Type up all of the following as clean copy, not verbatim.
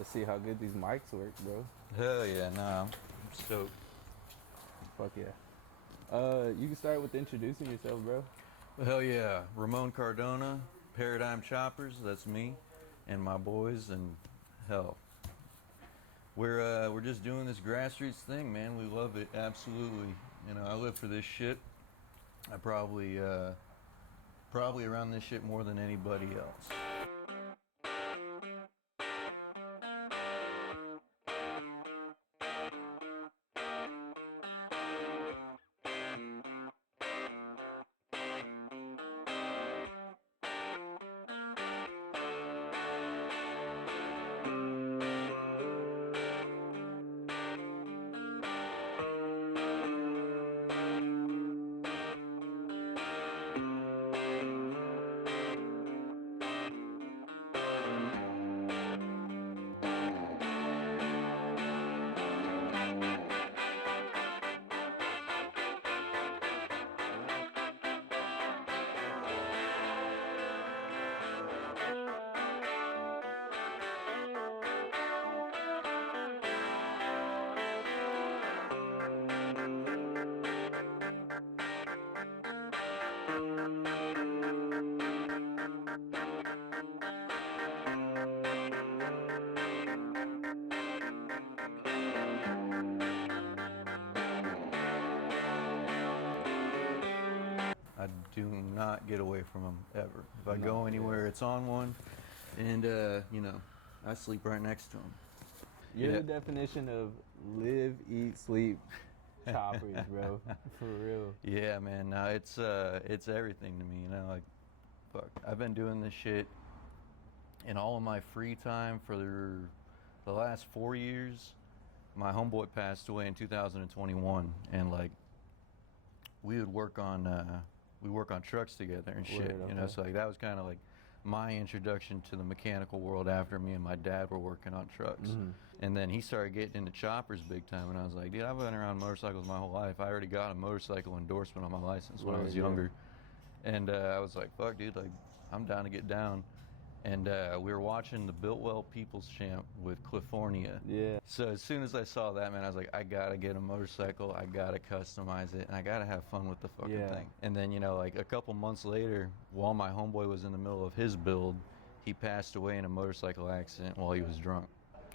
Let's see how good these mics work, bro. Hell yeah, nah, I'm stoked. Fuck yeah. You can start with introducing yourself, bro. Hell yeah, Ramone Cardona, Paradigm Choppers, that's me and my boys, and hell, we're just doing this grassroots thing, man. We love it, absolutely. You know, I live for this shit. I probably around this shit more than anybody else. I do not get away from them ever. If I go anywhere, it's on one, and you know, I sleep right next to them. You're the definition of live, eat, sleep choppers, bro. For real. Yeah, man. No, it's everything to me. You know, like, fuck. I've been doing this shit in all of my free time for the last 4 years. My homeboy passed away in 2021, and like, we would work on trucks together and shit. Word, You know, okay. so like that was kind of like my introduction to the mechanical world after me and my dad were working on trucks. And then he started getting into choppers big time, and I was like, dude, I've been around motorcycles my whole life. I already got a motorcycle endorsement on my license when I was younger. And I was like, fuck, dude, like, I'm down to get down. And we were watching the Biltwell People's Champ with California. Yeah. So as soon as I saw that, man, I was like, I gotta get a motorcycle, I gotta customize it, and I gotta have fun with the fucking thing. And then, you know, like a couple months later, while my homeboy was in the middle of his build, he passed away in a motorcycle accident while he was drunk.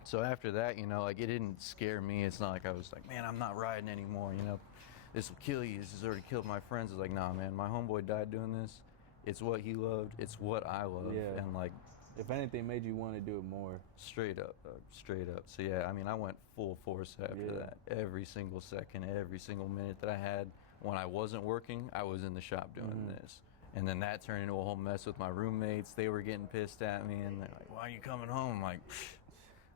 So after that, you know, like, it didn't scare me. It's not like I was like, man, I'm not riding anymore, you know, this will kill you, this has already killed my friends. It's like, nah, man, my homeboy died doing this. It's what he loved, it's what I love. And like, if anything, made you want to do it more. Straight up, straight up. So yeah, I mean, I went full force after that. Every single second, every single minute that I had when I wasn't working, I was in the shop doing this. And then that turned into a whole mess with my roommates. They were getting pissed at me, and they're like, why are you coming home? I'm like,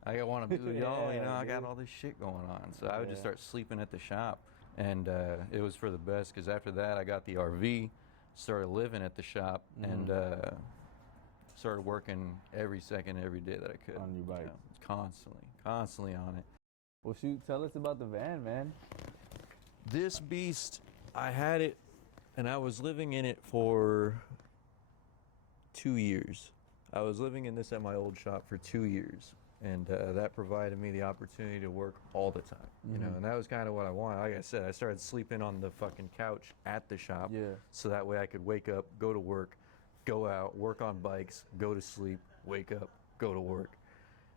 I want to be with y'all, you know, I got all this shit going on. So I would just start sleeping at the shop, and it was for the best, because after that I got the RV, started living at the shop, and started working every second, every day that I could. On your bike. You know, constantly on it. Well, shoot, tell us about the van, man. This beast, I had it, and I was living in it for 2 years. I was living in this at my old shop for 2 years, and that provided me the opportunity to work all the time, you know, and that was kind of what I wanted. Like I said, I started sleeping on the fucking couch at the shop, so that way I could wake up, go to work, go out, work on bikes, go to sleep, wake up, go to work.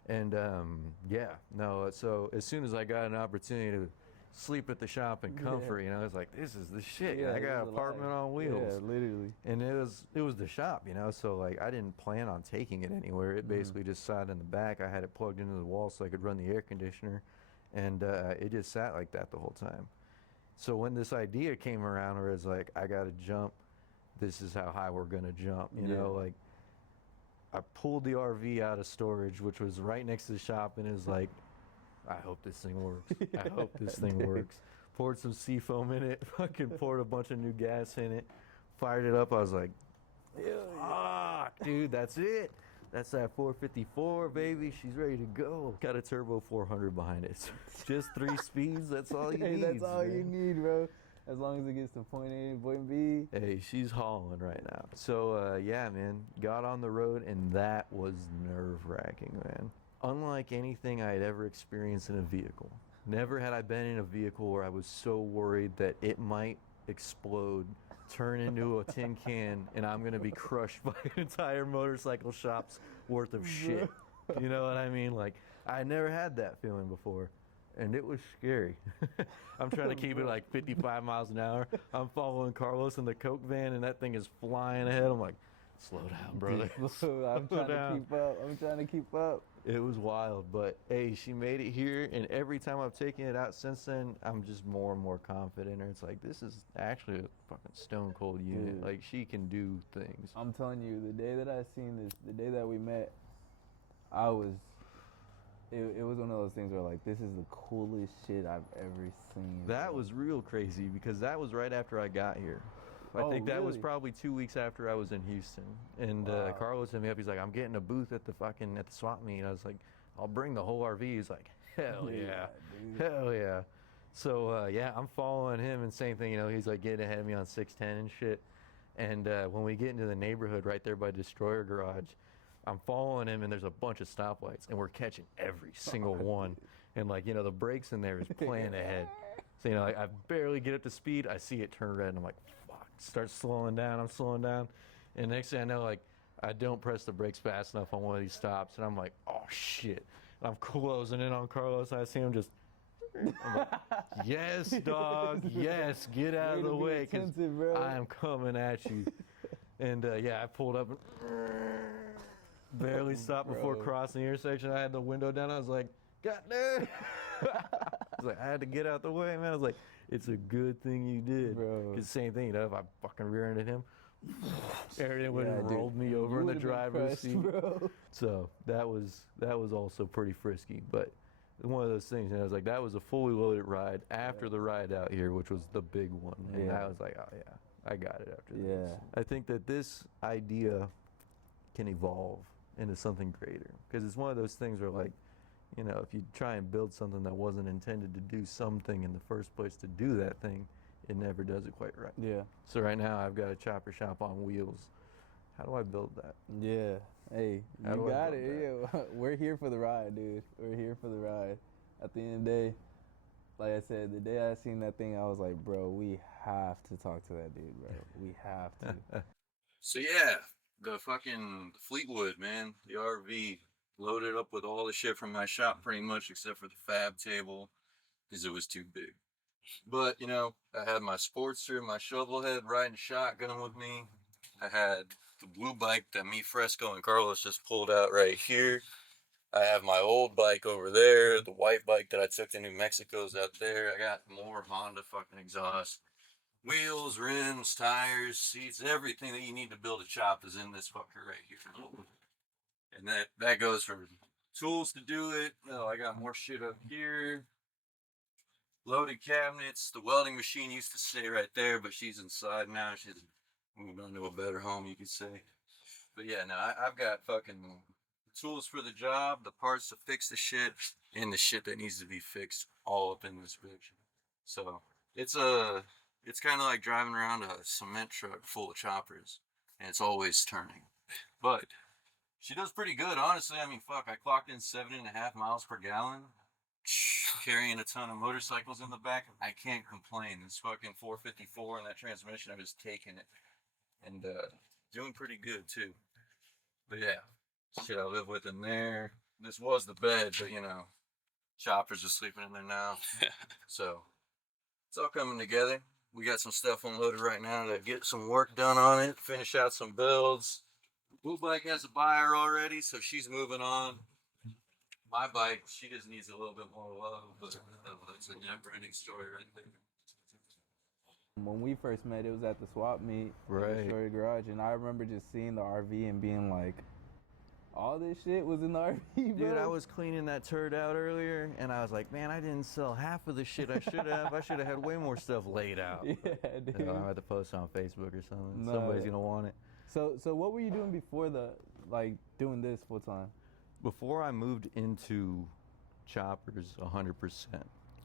And so as soon as I got an opportunity to sleep at the shop in comfort, you know, it's like, this is the shit. I got an apartment on wheels. Yeah, literally. And it was the shop, you know, so like I didn't plan on taking it anywhere. It basically just sat in the back. I had it plugged into the wall so I could run the air conditioner, and it just sat like that the whole time. So when this idea came around where it's like, I gotta jump, this is how high we're gonna jump, you know, like, I pulled the RV out of storage, which was right next to the shop, and it was like, I hope this thing works. I hope this thing works. Poured some seafoam in it, fucking poured a bunch of new gas in it, fired it up. I was like, fuck, dude, that's it. That's that 454, baby. She's ready to go. Got a turbo 400 behind it. Just 3 speeds, that's all you need. That's all you need, bro. As long as it gets to point A and point B. Hey, she's hauling right now. So, yeah, man, got on the road, and that was nerve-wracking, man. unlike anything I had ever experienced in a vehicle. Never had I been in a vehicle where I was so worried that it might explode, turn into a tin can, and I'm going to be crushed by an entire motorcycle shop's worth of shit. You know what I mean? Like, I never had that feeling before, and it was scary. I'm trying to keep it like 55 miles an hour. I'm following Carlos in the Coke van, and that thing is flying ahead. I'm like, slow down, brother. I'm trying to keep up. It was wild, but hey, she made it here, and every time I've taken it out since then, I'm just more and more confident. It's like, this is actually a fucking stone cold unit. Dude. Like, she can do things. I'm telling you, the day that I seen this, the day that we met, it was one of those things where like, this is the coolest shit I've ever seen. That was real crazy because that was right after I got here. I think that was probably 2 weeks after I was in Houston. And Carlos hit me up. He's like, I'm getting a booth at the swap meet. I was like, I'll bring the whole RV. He's like, hell yeah. Hell yeah. So, yeah, I'm following him and same thing. You know, he's like getting ahead of me on 610 and shit. And when we get into the neighborhood right there by Destroyer Garage, I'm following him and there's a bunch of stoplights and we're catching every single one. And like, you know, the brakes in there is playing ahead. So, you know, I barely get up to speed. I see it turn red and I'm like, start slowing down. I'm slowing down, and next thing I know, like, I don't press the brakes fast enough on one of these stops, and I'm like, oh shit. And I'm closing in on Carlos, and I see him just, I'm like, yes, dog, yes, get out of the way, because I am coming at you. And yeah, I pulled up and barely stopped before crossing the intersection. I had the window down. I was like, God damn. I was like, I had to get out the way, man. I was like, it's a good thing you did. Because same thing, you know, if I fucking rear-ended him, everything would have rolled me over in the driver's seat. Bro. So that was also pretty frisky. But one of those things, and I was like, that was a fully loaded ride after the ride out here, which was the big one. And I was like, oh yeah, I got it after this. I think that this idea can evolve into something greater. Because it's one of those things where, like, you know, if you try and build something that wasn't intended to do something in the first place to do that thing, it never does it quite right. Yeah. So right now I've got a chopper shop on wheels. How do I build that? Yeah. Hey, you got it. Yeah. We're here for the ride, dude. We're here for the ride. At the end of the day, like I said, the day I seen that thing, I was like, bro, we have to talk to that dude, bro. We have to. So yeah, the fucking Fleetwood, man, the RV. Loaded up with all the shit from my shop pretty much except for the fab table because it was too big. But, you know, I had my Sportster, my Shovelhead riding shotgun with me. I had the blue bike that me, Fresco, and Carlos just pulled out right here. I have my old bike over there. The white bike that I took to New Mexico's out there. I got more Honda fucking exhaust. Wheels, rims, tires, seats, everything that you need to build a chop is in this fucker right here. And that goes from tools to do it. Oh, I got more shit up here. Loaded cabinets. The welding machine used to stay right there, but she's inside now. She's moved on to a better home, you could say. But yeah, no, I've got fucking tools for the job, the parts to fix the shit, and the shit that needs to be fixed all up in this bitch. So it's kind of like driving around a cement truck full of choppers, and it's always turning. But she does pretty good, honestly. I mean, fuck, I clocked in 7.5 miles per gallon, carrying a ton of motorcycles in the back. I can't complain. This fucking 454 and that transmission, I'm just taking it. And doing pretty good, too. But yeah, shit I live with in there. This was the bed, but, you know, Chopper's just sleeping in there now. So, it's all coming together. We got some stuff unloaded right now to get some work done on it, finish out some builds. Blue bike has a buyer already, so she's moving on. My bike, she just needs a little bit more love, but it's a never-ending story right there. When we first met, it was at the swap meet, right? The Story Garage, and I remember just seeing the RV and being like, all this shit was in the RV, bro. Dude, I was cleaning that turd out earlier, and I was like, man, I didn't sell half of the shit I should have. I should have had way more stuff laid out. Yeah, dude. I'm gonna have to post it on Facebook or something. No. Somebody's gonna want it. So what were you doing before doing this full time? Before I moved into choppers 100%,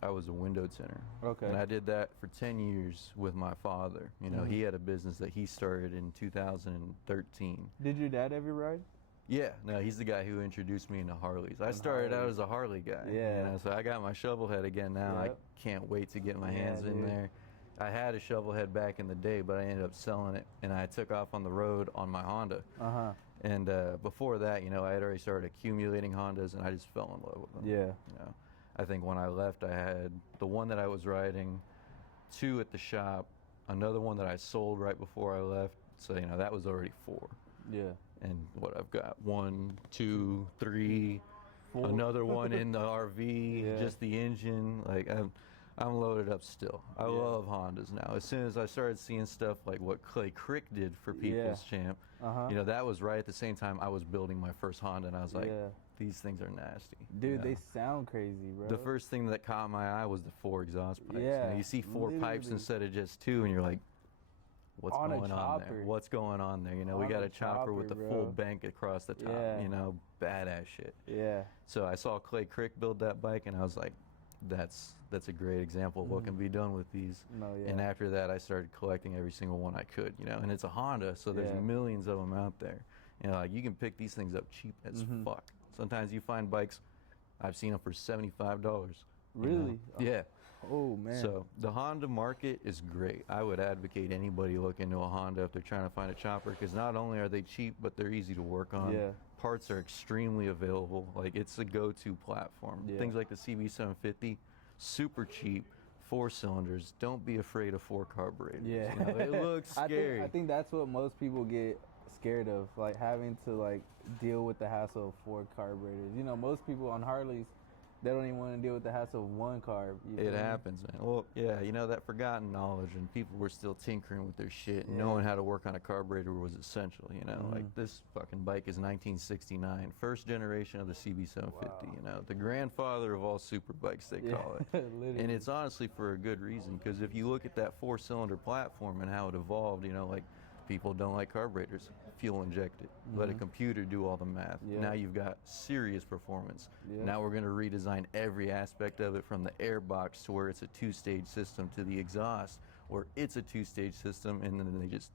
I was a window tinner. Okay. And I did that for 10 years with my father. You know, he had a business that he started in 2013. Did your dad ever ride? Yeah, no, he's the guy who introduced me into Harleys. I started out as a Harley guy. Yeah. You know, so I got my Shovelhead again now. Yep. I can't wait to get my hands in there. I had a Shovelhead back in the day, but I ended up selling it, and I took off on the road on my Honda. And before that, you know, I had already started accumulating Hondas, and I just fell in love with them. Yeah. You know, I think when I left, I had the one that I was riding, 2 at the shop, another one that I sold right before I left. So, you know, that was already 4. Yeah. And what I've got, 1, 2, 3, 4. Another one in the RV, just the engine. Like, I'm loaded up still. I love Hondas now. As soon as I started seeing stuff like what Clay Crick did for People's Champ, you know, that was right at the same time I was building my first Honda, and I was like, these things are nasty. Dude, you know? they sound crazy, bro. The first thing that caught my eye was the 4 exhaust pipes. Yeah, you know, you see 4 pipes instead of just 2, and you're like, what's going on there? What's going on there? You know, we got a chopper with the full bank across the top. You know, badass shit. Yeah. So I saw Clay Crick build that bike, and I was like, that's a great example of what can be done with these. And after that, I started collecting every single one I could. You know, and it's a Honda, so there's millions of them out there. You know, like you can pick these things up cheap as fuck. Sometimes you find bikes, I've seen them for $75. Really? You know? Yeah. Oh, man. So the Honda market is great. I would advocate anybody look into a Honda if they're trying to find a chopper, because not only are they cheap, but they're easy to work on. Parts are extremely available. Like, it's a go-to platform. Things like the CB750, super cheap, 4 cylinders. Don't be afraid of 4 carburetors. You know, it looks scary. I think that's what most people get scared of, like having to like deal with the hassle of 4 carburetors. You know, most people on Harleys, they don't even want to deal with the hassle of 1 carb. It happens, man. Well, yeah, you know, that forgotten knowledge, and people were still tinkering with their shit, and knowing how to work on a carburetor was essential, you know. Like, this fucking bike is 1969, first generation of the CB750, you know, the grandfather of all super bikes, they call it. And it's honestly for a good reason, because if you look at that 4-cylinder platform and how it evolved, you know, like, people don't like carburetors, fuel injected. Let a computer do all the math. Now you've got serious performance. Now we're going to redesign every aspect of it, from the airbox to where it's a 2-stage system, to the exhaust where it's a 2-stage system, and then they just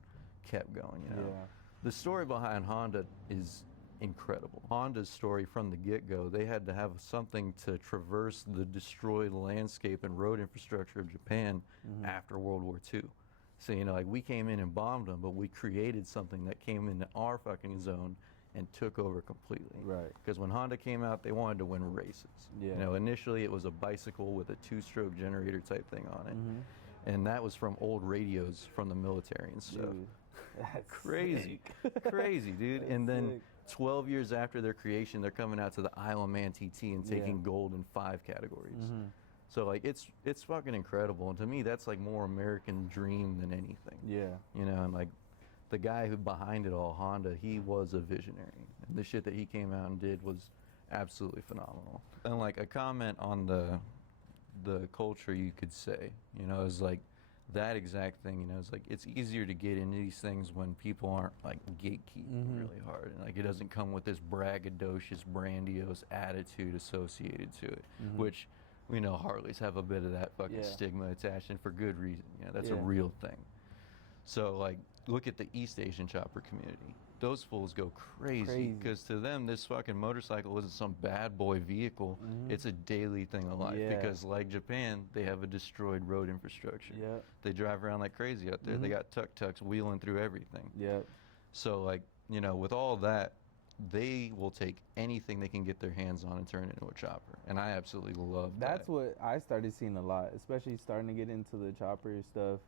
kept going, you know. The story behind Honda is incredible. Honda's story from the get-go, they had to have something to traverse the destroyed landscape and road infrastructure of Japan after World War II. So, you know, like, we came in and bombed them, but we created something that came into our fucking zone and took over completely. Right. Because when Honda came out, they wanted to win races. You know, initially it was a bicycle with a 2-stroke generator type thing on it. And that was from old radios from the military and stuff. Dude, that's crazy. Crazy, dude. And then 12 years after their creation, they're coming out to the Isle of Man TT and taking gold in 5 categories. So, like, it's fucking incredible, and to me, that's like more American dream than anything. You know, and like, the guy who behind it all, Honda, he was a visionary. And the shit that he came out and did was absolutely phenomenal. And like, a comment on the culture, you could say, you know, is like that exact thing. You know, it's like, it's easier to get into these things when people aren't like gatekeeping really hard, and like, it doesn't come with this braggadocious, grandiose attitude associated to it, which, we know Harleys have a bit of that fucking stigma attached, and for good reason. You know, that's a real thing. So, like, look at the East Asian chopper community. Those fools go crazy, because to them, this fucking motorcycle isn't some bad boy vehicle. It's a daily thing of life, because like Japan, they have a destroyed road infrastructure. They drive around like crazy out there. They got tuk-tuks wheeling through everything. So, like, you know, with all that, they will take anything they can get their hands on and turn it into a chopper, and I absolutely love that. That's what I started seeing a lot, especially starting to get into the chopper stuff.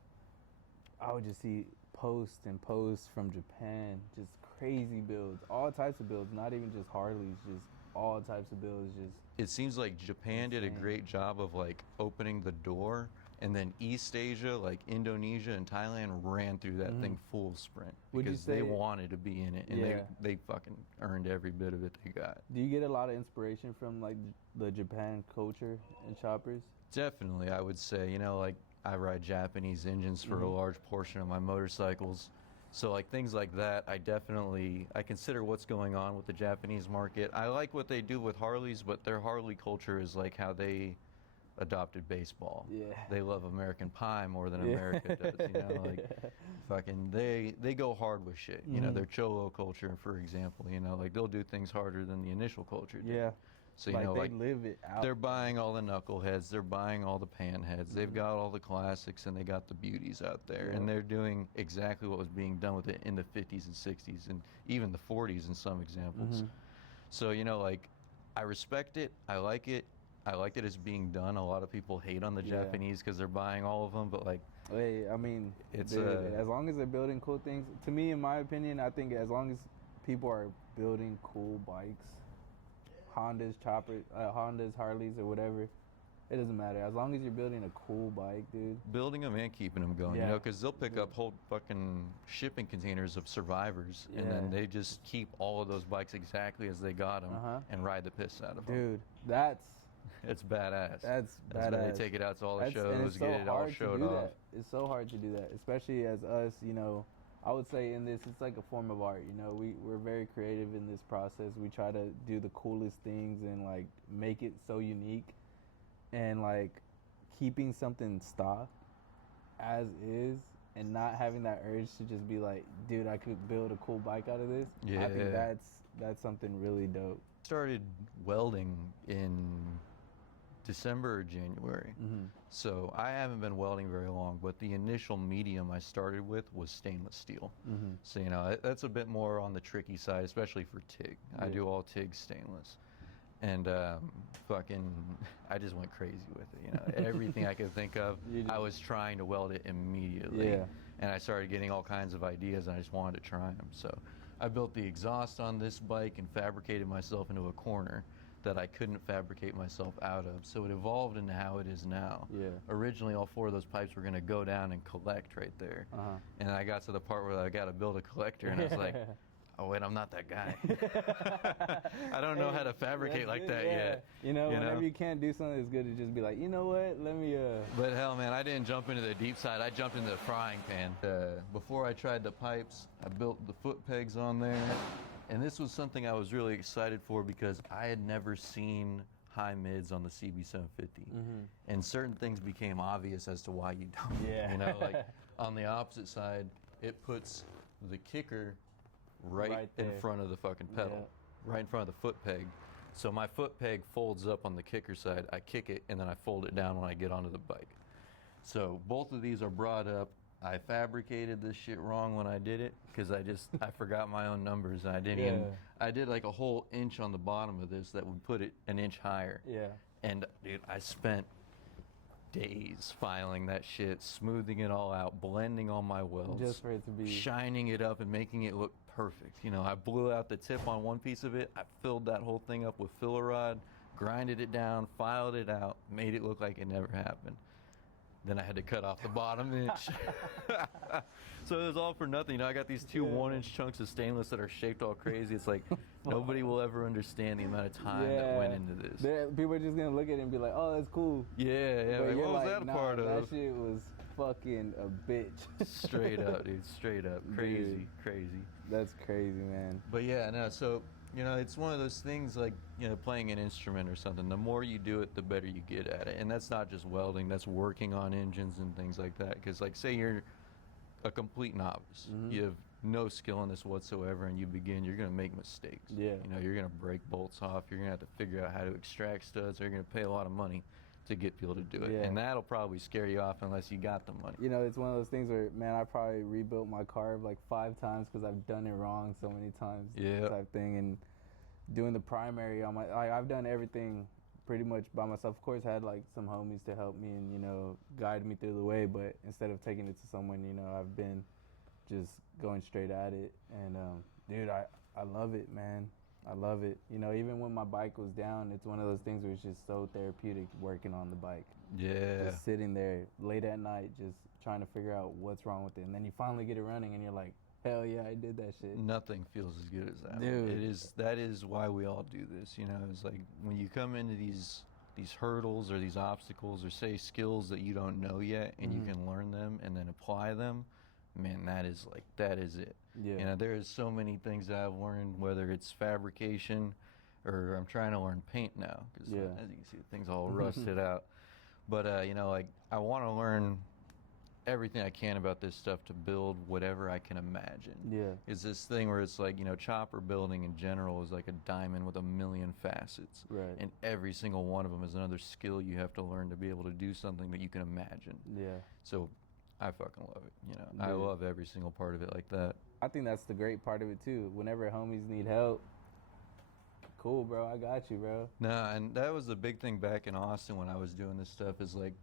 I would just see posts and posts from Japan, just crazy builds, all types of builds, not even just Harleys, just all types of builds. Just, it seems like Japan did a great job of like opening the door, and then East Asia, like Indonesia and Thailand, ran through that thing full sprint, because they wanted to be in it, and they fucking earned every bit of it they got. Do you get a lot of inspiration from like the Japan culture and choppers? Definitely, I would say. You know, like, I ride Japanese engines for a large portion of my motorcycles. So, like, things like that, I consider what's going on with the Japanese market. I like what they do with Harleys, but their Harley culture is like how they adopted baseball. Yeah. They love American Pie more than America does, you know, like fucking they go hard with shit. You know, their cholo culture, for example, you know, like they'll do things harder than the initial culture did. Yeah. So you know, they like live it out. they're buying all the knuckleheads, they're buying all the panheads, they've got all the classics, and they got the beauties out there, and they're doing exactly what was being done with it in the 50s and 60s, and even the 40s in some examples. So you know, like I respect it, I like it. I like that it's being done. A lot of people hate on the Japanese because they're buying all of them, but like, hey, I mean, it's as long as they're building cool things. To me, in my opinion, I think as long as people are building cool bikes, Hondas, Hondas, Harleys, or whatever, it doesn't matter. As long as you're building a cool bike, dude. Building them and keeping them going, you know, because they'll pick up whole fucking shipping containers of survivors, and then they just keep all of those bikes exactly as they got them and ride the piss out of them. Dude, that's... It's badass. That's badass. When they take it out to all the shows, get it all showed off. It's so hard to do that, especially as us, you know. I would say in this, it's like a form of art, you know. We're very creative in this process. We try to do the coolest things and, like, make it so unique. And, like, keeping something stock as is and not having that urge to just be like, dude, I could build a cool bike out of this. Yeah. I think that's something really dope. Started welding in December or January. So I haven't been welding very long, but the initial medium I started with was stainless steel. So, you know, that's a bit more on the tricky side, especially for TIG. I do all TIG stainless. And I just went crazy with it, you know. Everything I could think of, I was trying to weld it immediately. And I started getting all kinds of ideas, and I just wanted to try them. So I built the exhaust on this bike and fabricated myself into a corner that I couldn't fabricate myself out of. So it evolved into how it is now. Originally, all 4 of those pipes were going to go down and collect right there. And I got to the part where I got to build a collector, and I was like, oh, wait, I'm not that guy. I don't know how to fabricate like that yet. You know, whenever you can't do something, it's good to just be like, you know what, let me... But hell, man, I didn't jump into the deep side. I jumped into the frying pan. Before I tried the pipes, I built the foot pegs on there. And this was something I was really excited for because I had never seen high mids on the CB750. And certain things became obvious as to why you don't. You know, like on the opposite side, it puts the kicker right in front of the fucking pedal, right in front of the foot peg. So my foot peg folds up on the kicker side, I kick it, and then I fold it down when I get onto the bike. So both of these are brought up. I fabricated this shit wrong when I did it because I forgot my own numbers, and I didn't even, I did like a whole inch on the bottom of this that would put it an inch higher. And dude, I spent days filing that shit, smoothing it all out, blending all my welds, just for it to be shining it up and making it look perfect. You know, I blew out the tip on one piece of it, I filled that whole thing up with filler rod, grinded it down, filed it out, made it look like it never happened. Then I had to cut off the bottom inch. So it was all for nothing. You know, I got these 2 1-inch chunks of stainless that are shaped all crazy. It's like nobody will ever understand the amount of time that went into this. People are just gonna look at it and be like, "Oh, that's cool." Yeah. Like, what was that a part of? That shit was fucking a bitch. Straight up, dude. Straight up. Crazy. That's crazy, man. But yeah, no. So you know, it's one of those things like, you know, playing an instrument or something. The more you do it, the better you get at it. And that's not just welding. That's working on engines and things like that. Because, like, say you're a complete novice. You have no skill in this whatsoever, and you begin, you're going to make mistakes. You know, you're going to break bolts off. You're going to have to figure out how to extract studs. You're going to pay a lot of money to get people to do it. And that'll probably scare you off unless you got the money. You know, it's one of those things where, man, I probably rebuilt my car like 5 times because I've done it wrong so many times. Type thing. And doing the primary on my, I've done everything pretty much by myself. Of course, I had like some homies to help me and, you know, guide me through the way. But instead of taking it to someone, you know, I've been just going straight at it. And dude, I love it, man. I love it. You know, even when my bike was down, it's one of those things where it's just so therapeutic working on the bike. Just sitting there late at night, just trying to figure out what's wrong with it. And then you finally get it running and you're like, hell yeah, I did that shit. Nothing feels as good as that. Dude. That is why we all do this. You know, it's like when you come into these hurdles or these obstacles or say skills that you don't know yet and you can learn them and then apply them, man, that is it. You know, there's so many things that I've learned, whether it's fabrication or I'm trying to learn paint now because as you can see, the thing's all rusted out. But you know, like I want to learn everything I can about this stuff to build whatever I can imagine. Yeah. It's this thing where it's like, you know, chopper building in general is like a diamond with a million facets. Right. And every single one of them is another skill you have to learn to be able to do something that you can imagine. Yeah. So I fucking love it. You know, Dude. I love every single part of it like that. I think that's the great part of it too. Whenever homies need help, cool, bro, I got you, bro. No, and that was the big thing back in Austin when I was doing this stuff is like,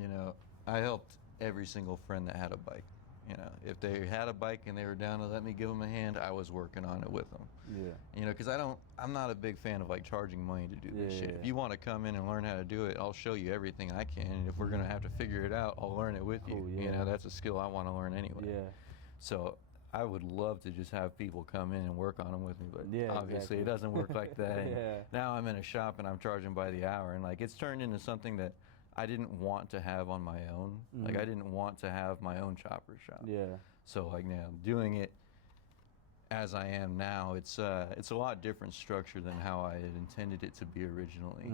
you know, I helped every single friend that had a bike. You know, if they had a bike and they were down to let me give them a hand, I was working on it with them. Yeah. You know, because I'm not a big fan of like charging money to do this shit. Yeah. If you want to come in and learn how to do it, I'll show you everything I can. And if we're going to have to figure it out, I'll learn it with you. Yeah. You know, that's a skill I want to learn anyway. Yeah. So I would love to just have people come in and work on them with me, but Yeah, obviously exactly. it doesn't work like that. And Yeah. now I'm in a shop and I'm charging by the hour, and like it's turned into something that I didn't want to have on my own. Like I didn't want to have my own chopper shop. Yeah. So like now doing it as I am now, it's a lot different structure than how I had intended it to be originally.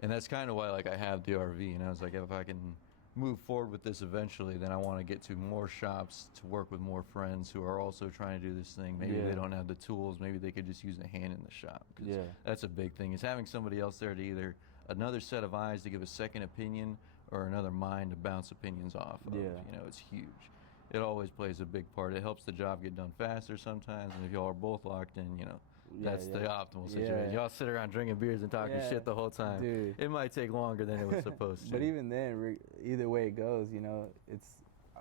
And that's kind of why like I have the RV, and I was like, if I can move forward with this eventually, then I want to get to more shops to work with more friends who are also trying to do this thing. Maybe they don't have the tools, maybe they could just use a hand in the shop. 'Cause that's a big thing, is having somebody else there to either another set of eyes to give a second opinion or another mind to bounce opinions off of. You know, it's huge. It always plays a big part. It helps the job get done faster sometimes, and if y'all are both locked in, you know, that's the optimal situation. Y'all sit around drinking beers and talking shit the whole time. Dude. It might take longer than it was supposed to. But even then, either way it goes, you know,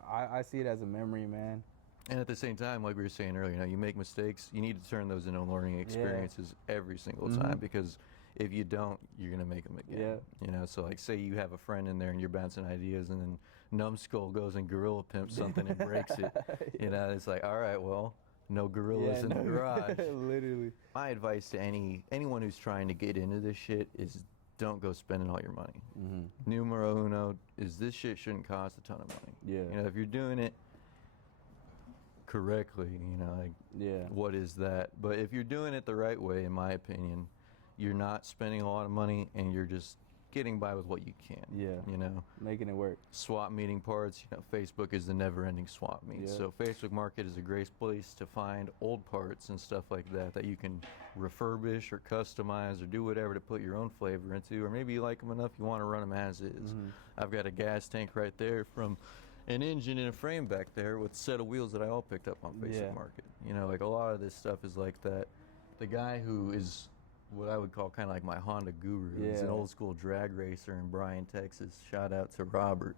I see it as a memory, man. And at the same time, like we were saying earlier, you know, you make mistakes, you need to turn those into learning experiences every single time, because if you don't, you're going to make them again. You know, so like say you have a friend in there and you're bouncing ideas, and then Numbskull goes and gorilla pimps something and breaks it. You know, it's like, all right, well, no gorillas in the garage. Literally. My advice to anyone who's trying to get into this shit is don't go spending all your money. Numero uno is this shit shouldn't cost a ton of money. You know, if you're doing it correctly, you know, like what is that? But if you're doing it the right way, in my opinion, you're not spending a lot of money and you're just getting by with what you can. You know, making it work. Swap meeting parts, you know, Facebook is the never-ending swap meet. So Facebook Market is a great place to find old parts and stuff like that that you can refurbish or customize or do whatever to put your own flavor into, or maybe you like them enough you want to run them as is. I've got a gas tank right there from an engine and a frame back there with a set of wheels that I all picked up on Facebook Market. You know, like a lot of this stuff is like that. The guy who is what I would call kind of like my Honda guru. He's an old school drag racer in Bryan, Texas. Shout out to Robert.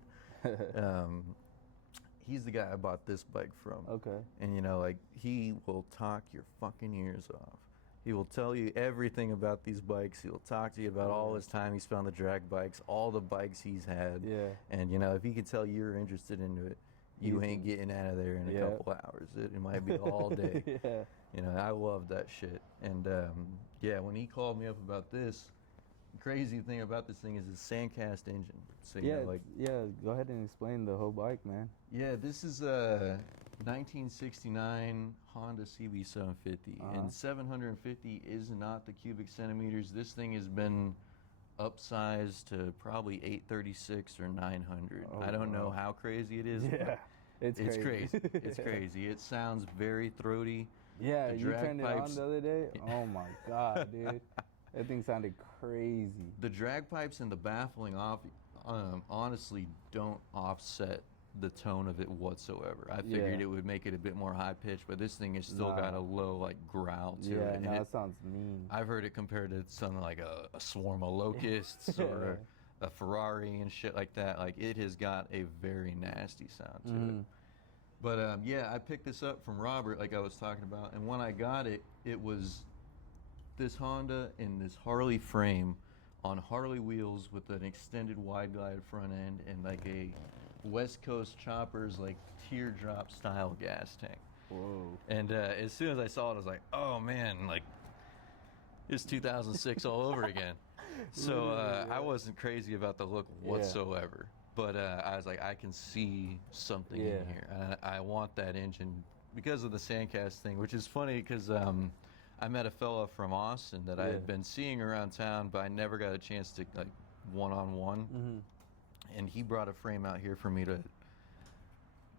He's the guy I bought this bike from. Okay. And you know, like he will talk your fucking ears off. He will tell you everything about these bikes. He'll talk to you about all his time he spent on the drag bikes, all the bikes he's had. And you know, if he can tell you're interested into it, you ain't getting out of there in a couple hours. It might be all day. You know, I love that shit. And yeah, when he called me up about this, the crazy thing about this thing is it's Sandcast engine. So you know, like, go ahead and explain the whole bike, man. Yeah, this is a 1969 Honda CB750, and 750 is not the cubic centimeters. This thing has been upsized to probably 836 or 900. I don't know how crazy it is. It's crazy. It's crazy. It sounds very throaty. Yeah, The you drag turned it pipes- on the other day. Oh my god, dude, that thing sounded crazy. The drag pipes and the baffling honestly don't offset the tone of it whatsoever. I figured it would make it a bit more high pitched, but this thing has still got a low like growl to it. Yeah, And it sounds mean. I've heard it compared to something like a swarm of locusts or a Ferrari and shit like that. Like it has got a very nasty sound to it. But yeah, I picked this up from Robert, like I was talking about, and when I got it, it was this Honda in this Harley frame on Harley wheels with an extended wide glide front end and like a West Coast Choppers like teardrop style gas tank. Whoa. And as soon as I saw it, I was like, oh man, like it's 2006 all over again. So I wasn't crazy about the look whatsoever. But I was like, I can see something in here. And I want that engine because of the Sandcast thing, which is funny because I met a fella from Austin that I had been seeing around town, but I never got a chance to, like, one-on-one. and he brought a frame out here for me to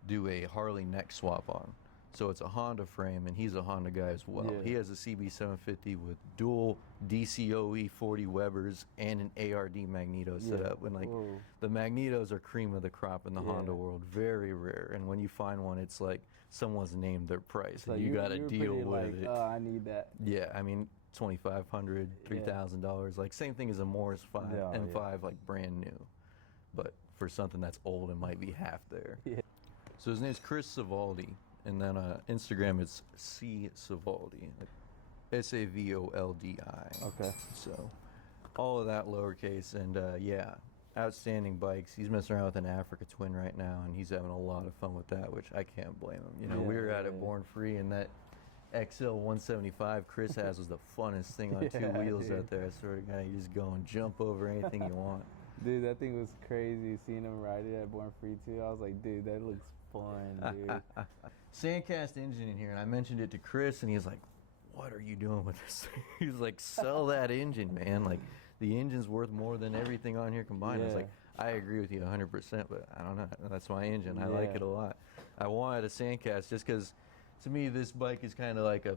do a Harley neck swap on. So it's a Honda frame, and he's a Honda guy as well. Yeah. He has a CB750 with dual DCOE 40 Webers and an ARD magneto set up. And like the magnetos are cream of the crop in the Honda world, very rare. And when you find one, it's like someone's named their price, so and you got to deal with like, it. Oh, I need that. Yeah, I mean $2,500, $3,000, like same thing as a Morris 5 M5, like brand new, but for something that's old and might be half there. Yeah. So his name's Chris Savoldi. And then Instagram, it's C Savoldi, Savoldi. Okay. So all of that lowercase, and yeah, outstanding bikes. He's messing around with an Africa Twin right now, and he's having a lot of fun with that, which I can't blame him. You know, we were out at Born Free, and that XL 175 Chris has was the funnest thing on two wheels out there. I swear to God, you just go and jump over anything you want. Dude, that thing was crazy. Seeing him ride it at Born Free too, I was like, dude, that looks fun, dude. Sandcast engine in here, and I mentioned it to Chris, and he was like, what are you doing with this? He was like, sell that engine, man. Like, the engine's worth more than everything on here combined. I was like, I agree with you 100%, but I don't know. That's my engine. I like it a lot. I wanted a Sandcast just because, to me, this bike is kind of like a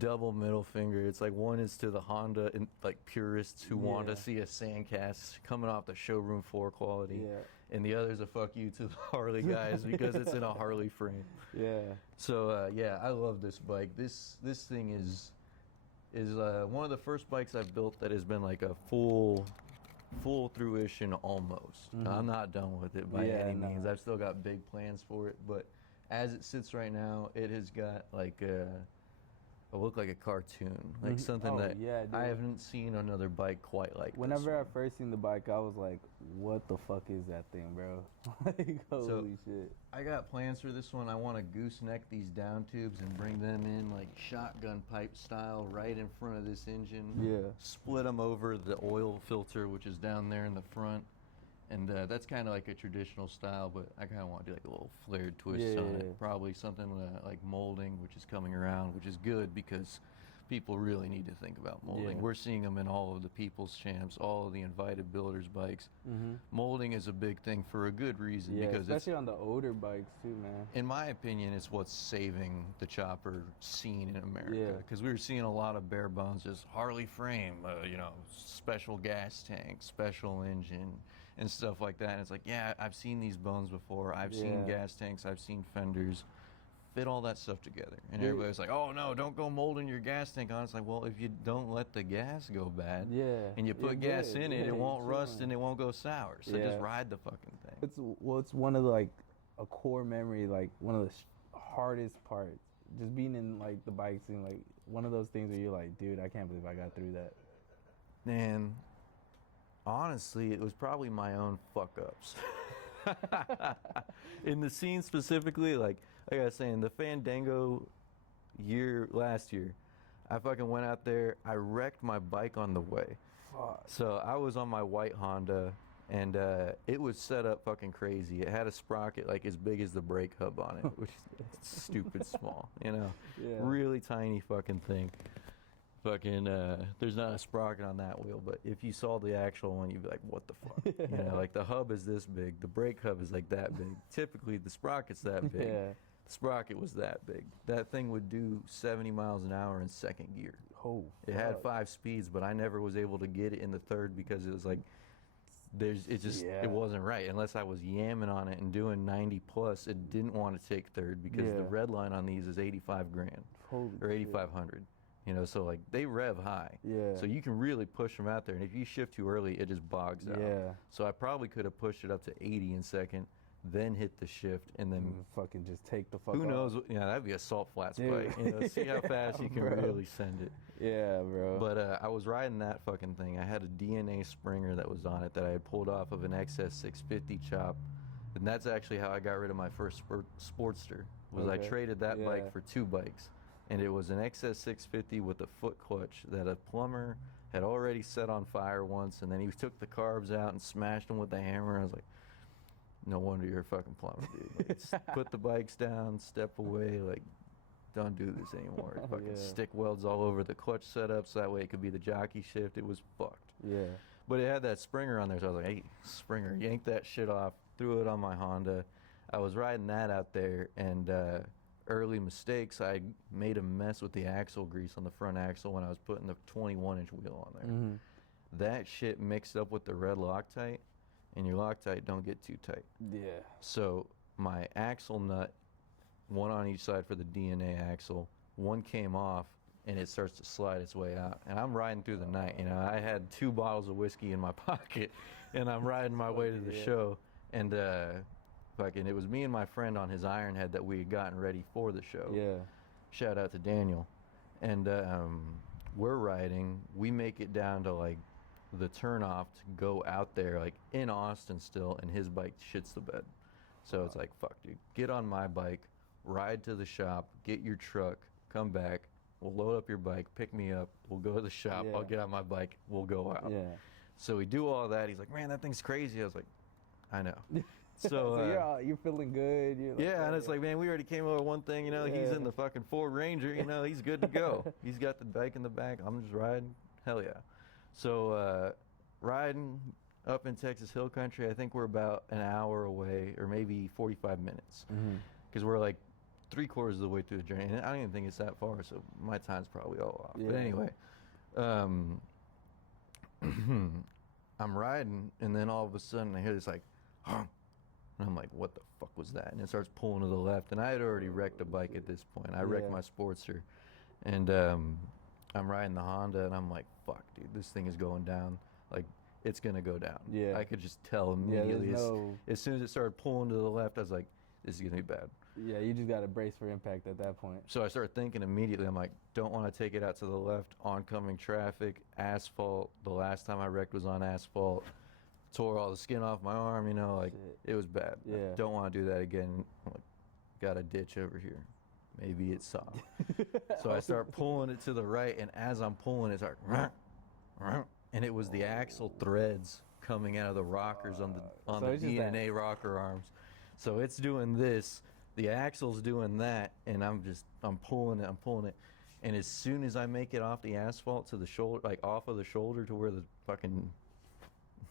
double middle finger. It's like one is to the Honda and like purists who want to see a Sandcast coming off the showroom floor quality. And the other's a fuck you to the Harley guys because it's in a Harley frame. So yeah, I love this bike. This thing is one of the first bikes I've built that has been like a full fruition almost. I'm not done with it by any means. I've still got big plans for it, but as it sits right now, it has got like a look like a cartoon, like something that I haven't seen another bike quite like. Whenever I first seen the bike, I was like, what the fuck is that thing, bro? Like, holy shit. I got plans for this one. I want to gooseneck these down tubes and bring them in like shotgun pipe style right in front of this engine. Split them over the oil filter, which is down there in the front. And that's kind of like a traditional style, but I kind of want to do like a little flared twist on it. Probably something like molding, which is coming around, which is good because people really need to think about molding. We're seeing them in all of the People's Champs, all of the invited builders bikes. Molding is a big thing for a good reason. Because especially on the older bikes too, man. In my opinion, it's what's saving the chopper scene in America. Because we were seeing a lot of bare bones, just Harley frame, you know, special gas tank, special engine, and stuff like that. And it's like, yeah, I've seen these bones before. I've seen gas tanks. I've seen fenders. Fit all that stuff together. And everybody's like, oh, no, don't go molding your gas tank on. It's like, well, if you don't let the gas go bad and you put gas in it, it won't rust and it won't go sour. So just ride the fucking thing. It's one of the, like, a core memory, like, one of the hardest parts. Just being in, like, the bike scene, like, one of those things where you're like, dude, I can't believe I got through that. Man, honestly, it was probably my own fuck-ups. In the scene specifically, like I was saying, the Fandango last year, I fucking went out there, I wrecked my bike on the way. So I was on my white Honda, and it was set up fucking crazy. It had a sprocket like as big as the brake hub on it, which is stupid small, you know? Really tiny fucking thing. Fucking, there's not a sprocket on that wheel, but if you saw the actual one, you'd be like, what the fuck? You know, like the hub is this big, the brake hub is like that big. Typically, the sprocket's that big. The sprocket was that big. That thing would do 70 miles an hour in second gear. It had 5 speeds, but I never was able to get it in the third because it was like, it wasn't right. Unless I was yamming on it and doing 90 plus, it didn't want to take third because the red line on these is 85 grand or 8,500. You know, so like they rev high. So you can really push them out there. And if you shift too early, it just bogs out. So I probably could have pushed it up to 80 in second, then hit the shift, and then fucking just take the fuck Who off. knows? Yeah, that'd be a salt flats bike. You know, see how fast you can really send it. Bro. But I was riding that fucking thing. I had a DNA Springer that was on it that I had pulled off of an XS 650 chop. And that's actually how I got rid of my first Sportster. I traded that bike for 2 bikes. And it was an XS 650 with a foot clutch that a plumber had already set on fire once, and then he took the carbs out and smashed them with a hammer. I was like, no wonder you're a fucking plumber, dude. Like, put the bikes down, step away, like, don't do this anymore. Fucking stick welds all over the clutch setup so that way it could be the jockey shift. It was fucked. But it had that Springer on there, so I was like, hey, Springer, yank that shit off, threw it on my Honda. I was riding that out there, and early mistakes, I made a mess with the axle grease on the front axle when I was putting the 21-inch wheel on there. Mm-hmm. That shit mixed up with the red Loctite, and your Loctite don't get too tight. Yeah. So my axle nut, one on each side for the DNA axle, one came off, and it starts to slide its way out. And I'm riding through the night. You know, I had 2 bottles of whiskey in my pocket, and I'm riding my way to the show. And fucking, it was me and my friend on his Ironhead that we had gotten ready for the show. Yeah. Shout out to Daniel. And we're riding. We make it down to like the turnoff to go out there, like in Austin still, and his bike shits the bed. So it's like, fuck, dude, get on my bike, ride to the shop, get your truck, come back. We'll load up your bike, pick me up. We'll go to the shop. Yeah. I'll get on my bike. We'll go out. Yeah. So we do all that. He's like, man, that thing's crazy. I was like, I know. So, you're feeling good. You're like, yeah, and it's like, man, we already came over one thing. You know, he's in the fucking Ford Ranger. You know, he's good to go. He's got the bike in the back. I'm just riding. Hell yeah. So riding up in Texas Hill Country, I think we're about an hour away, or maybe 45 minutes, because we're like 3/4 of the way through the journey. And I don't even think it's that far, so my time's probably all off. Yeah. But anyway, I'm riding, and then all of a sudden I hear this like, honk. And I'm like, what the fuck was that? And it starts pulling to the left, and I had already wrecked a bike at this point. I wrecked my Sportster, and I'm riding the Honda, and I'm like, fuck, dude, this thing is going down. Like, it's going to go down. Yeah. I could just tell immediately. Yeah, as soon as it started pulling to the left, I was like, this is going to be bad. Yeah, you just got to brace for impact at that point. So I started thinking immediately, I'm like, don't want to take it out to the left, oncoming traffic, asphalt. The last time I wrecked was on asphalt. Tore all the skin off my arm, you know, like, it was bad. Yeah. I don't want to do that again. I'm like, got a ditch over here. Maybe it's soft. So I start pulling it to the right, and as I'm pulling, it's like, and it was the axle threads coming out of the rockers on the DNA rocker arms. So it's doing this, the axle's doing that, and I'm pulling it. And as soon as I make it off the asphalt to the shoulder, like off of the shoulder to where the fucking,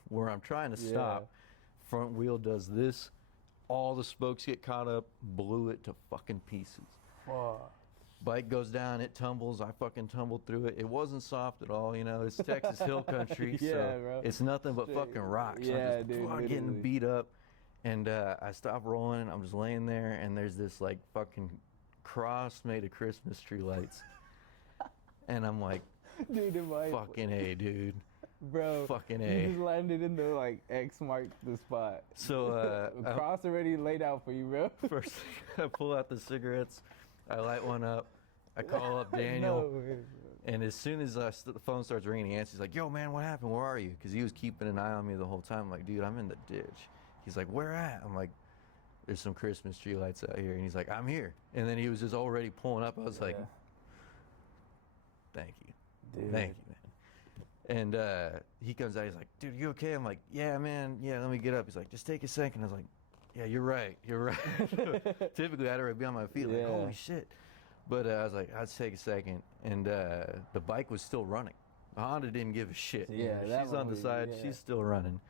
where I'm trying to stop, front wheel does this, all the spokes get caught up, blew it to fucking pieces. Bike goes down, it tumbles, I fucking tumbled through it. It wasn't soft at all, you know, it's Texas Hill Country, so bro. It's nothing but fucking rocks. I'm just getting beat up, and I stop rolling, I'm just laying there, and there's this like fucking cross made of Christmas tree lights. And I'm like, dude, fucking A, dude. Bro, fucking A. You just landed in the like X marked the spot. So cross already laid out for you, bro. First, I pull out the cigarettes, I light one up, I call up Daniel, and as soon as the phone starts ringing, he answers. He's like, "Yo, man, what happened? Where are you?" Because he was keeping an eye on me the whole time. I'm like, "Dude, I'm in the ditch." He's like, "Where at?" I'm like, "There's some Christmas tree lights out here," and he's like, "I'm here." And then he was just already pulling up. I was like, "Thank you, dude. Thank you, man." And he comes out, he's like, "Dude, you okay?" I'm like, "Yeah, man, yeah, let me get up." He's like, "Just take a second." I was like, "Yeah, you're right. Typically, I'd already be on my feet, like, holy shit. But I was like, I'd take a second. And the bike was still running. The Honda didn't give a shit. She's on the side, she's still running.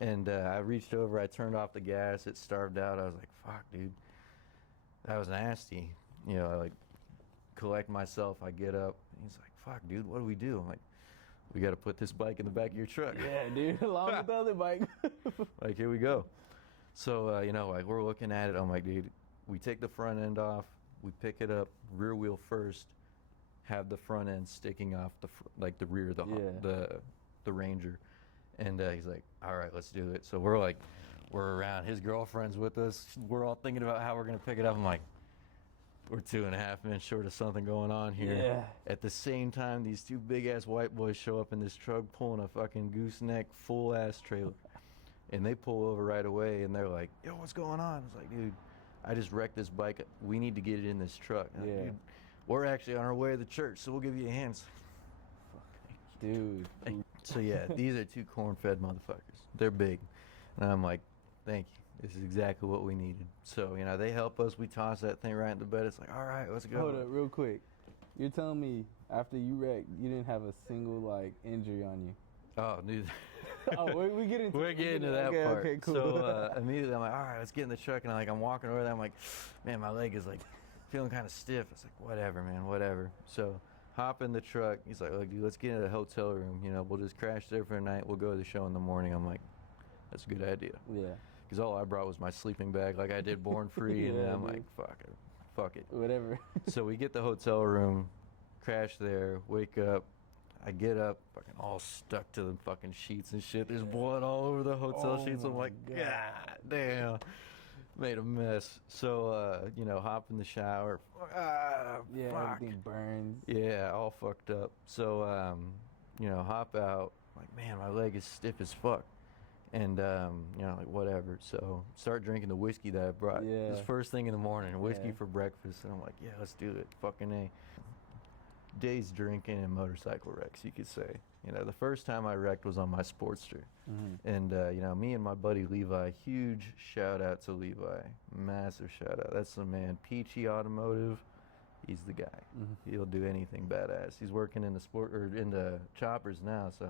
And I reached over, I turned off the gas, it starved out. I was like, fuck, dude, that was nasty. You know, I like collect myself, I get up. He's like, fuck, dude, what do we do? I'm like, we got to put this bike in the back of your truck. Yeah, dude, along with the other bike. Like, here we go. So, you know, like, we're looking at it. I'm like, dude, we take the front end off, we pick it up, rear wheel first, have the front end sticking off like the rear of the Ranger. And he's like, all right, let's do it. So we're around. His girlfriend's with us. We're all thinking about how we're going to pick it up. I'm like, we're 2.5 minutes short of something going on here. Yeah. At the same time, these 2 big-ass white boys show up in this truck pulling a fucking gooseneck full-ass trailer. And they pull over right away, and they're like, yo, what's going on? I was like, dude, I just wrecked this bike. We need to get it in this truck. Like, dude, we're actually on our way to the church, so we'll give you a hand. Dude. So, yeah, these are 2 corn-fed motherfuckers. They're big. And I'm like, thank you. This is exactly what we needed. So, you know, they help us. We toss that thing right in the bed. It's like, all right, let's go. Hold up real quick. You're telling me after you wrecked, you didn't have a single, like, injury on you? Oh, dude. Oh, we get into We're getting to that part. Okay, cool. So immediately I'm like, all right, let's get in the truck. And I'm walking over there. I'm like, man, my leg is like feeling kind of stiff. It's like, whatever, man, whatever. So hop in the truck. He's like, look, dude, let's get into the hotel room. You know, we'll just crash there for a night. We'll go to the show in the morning. I'm like, that's a good idea. Yeah. Because all I brought was my sleeping bag, like I did Born Free. Yeah, and I'm dude. like, fuck it. Whatever. So we get the hotel room, crash there, wake up. I get up, fucking all stuck to the fucking sheets and shit. There's blood all over the hotel sheets. I'm like, God damn. Made a mess. So, you know, hop in the shower. Yeah, fuck. everything burns. Yeah, all fucked up. So, you know, hop out. Like, man, my leg is stiff as fuck. And, you know, like, whatever. So, start drinking the whiskey that I brought. Yeah. This first thing in the morning, whiskey Yeah. for breakfast. And I'm like, yeah, let's do it. Fucking A. Days drinking and motorcycle wrecks, you could say. You know, the first time I wrecked was on my Sportster. Mm-hmm. And, you know, me and my buddy Levi, huge shout out to Levi. Massive shout out. That's the man. Peachy Automotive, he's the guy. Mm-hmm. He'll do anything badass. He's working in the choppers now, so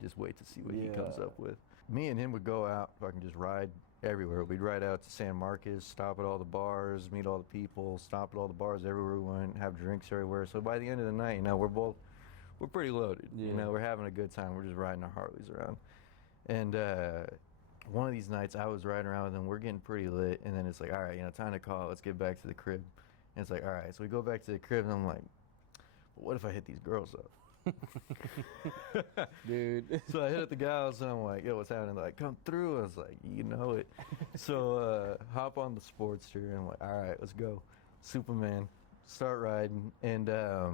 just wait to see what he comes up with. Me and him would go out, fucking just ride everywhere. We'd ride out to San Marcos, stop at all the bars, meet all the people, stop at all the bars everywhere we went, have drinks everywhere. So by the end of the night, you know, we're pretty loaded. Yeah. You know, we're having a good time. We're just riding our Harleys around. And one of these nights I was riding around with him, we're getting pretty lit, and then it's like, all right, you know, time to call it. Let's get back to the crib. And it's like, all right, so we go back to the crib, and I'm like, well, what if I hit these girls up? Dude. So I hit up the gals and I'm like, yo, what's happening? They're like, come through. I was like, you know it. So hop on the Sportster and I'm like, all right, let's go. Superman, start riding. And I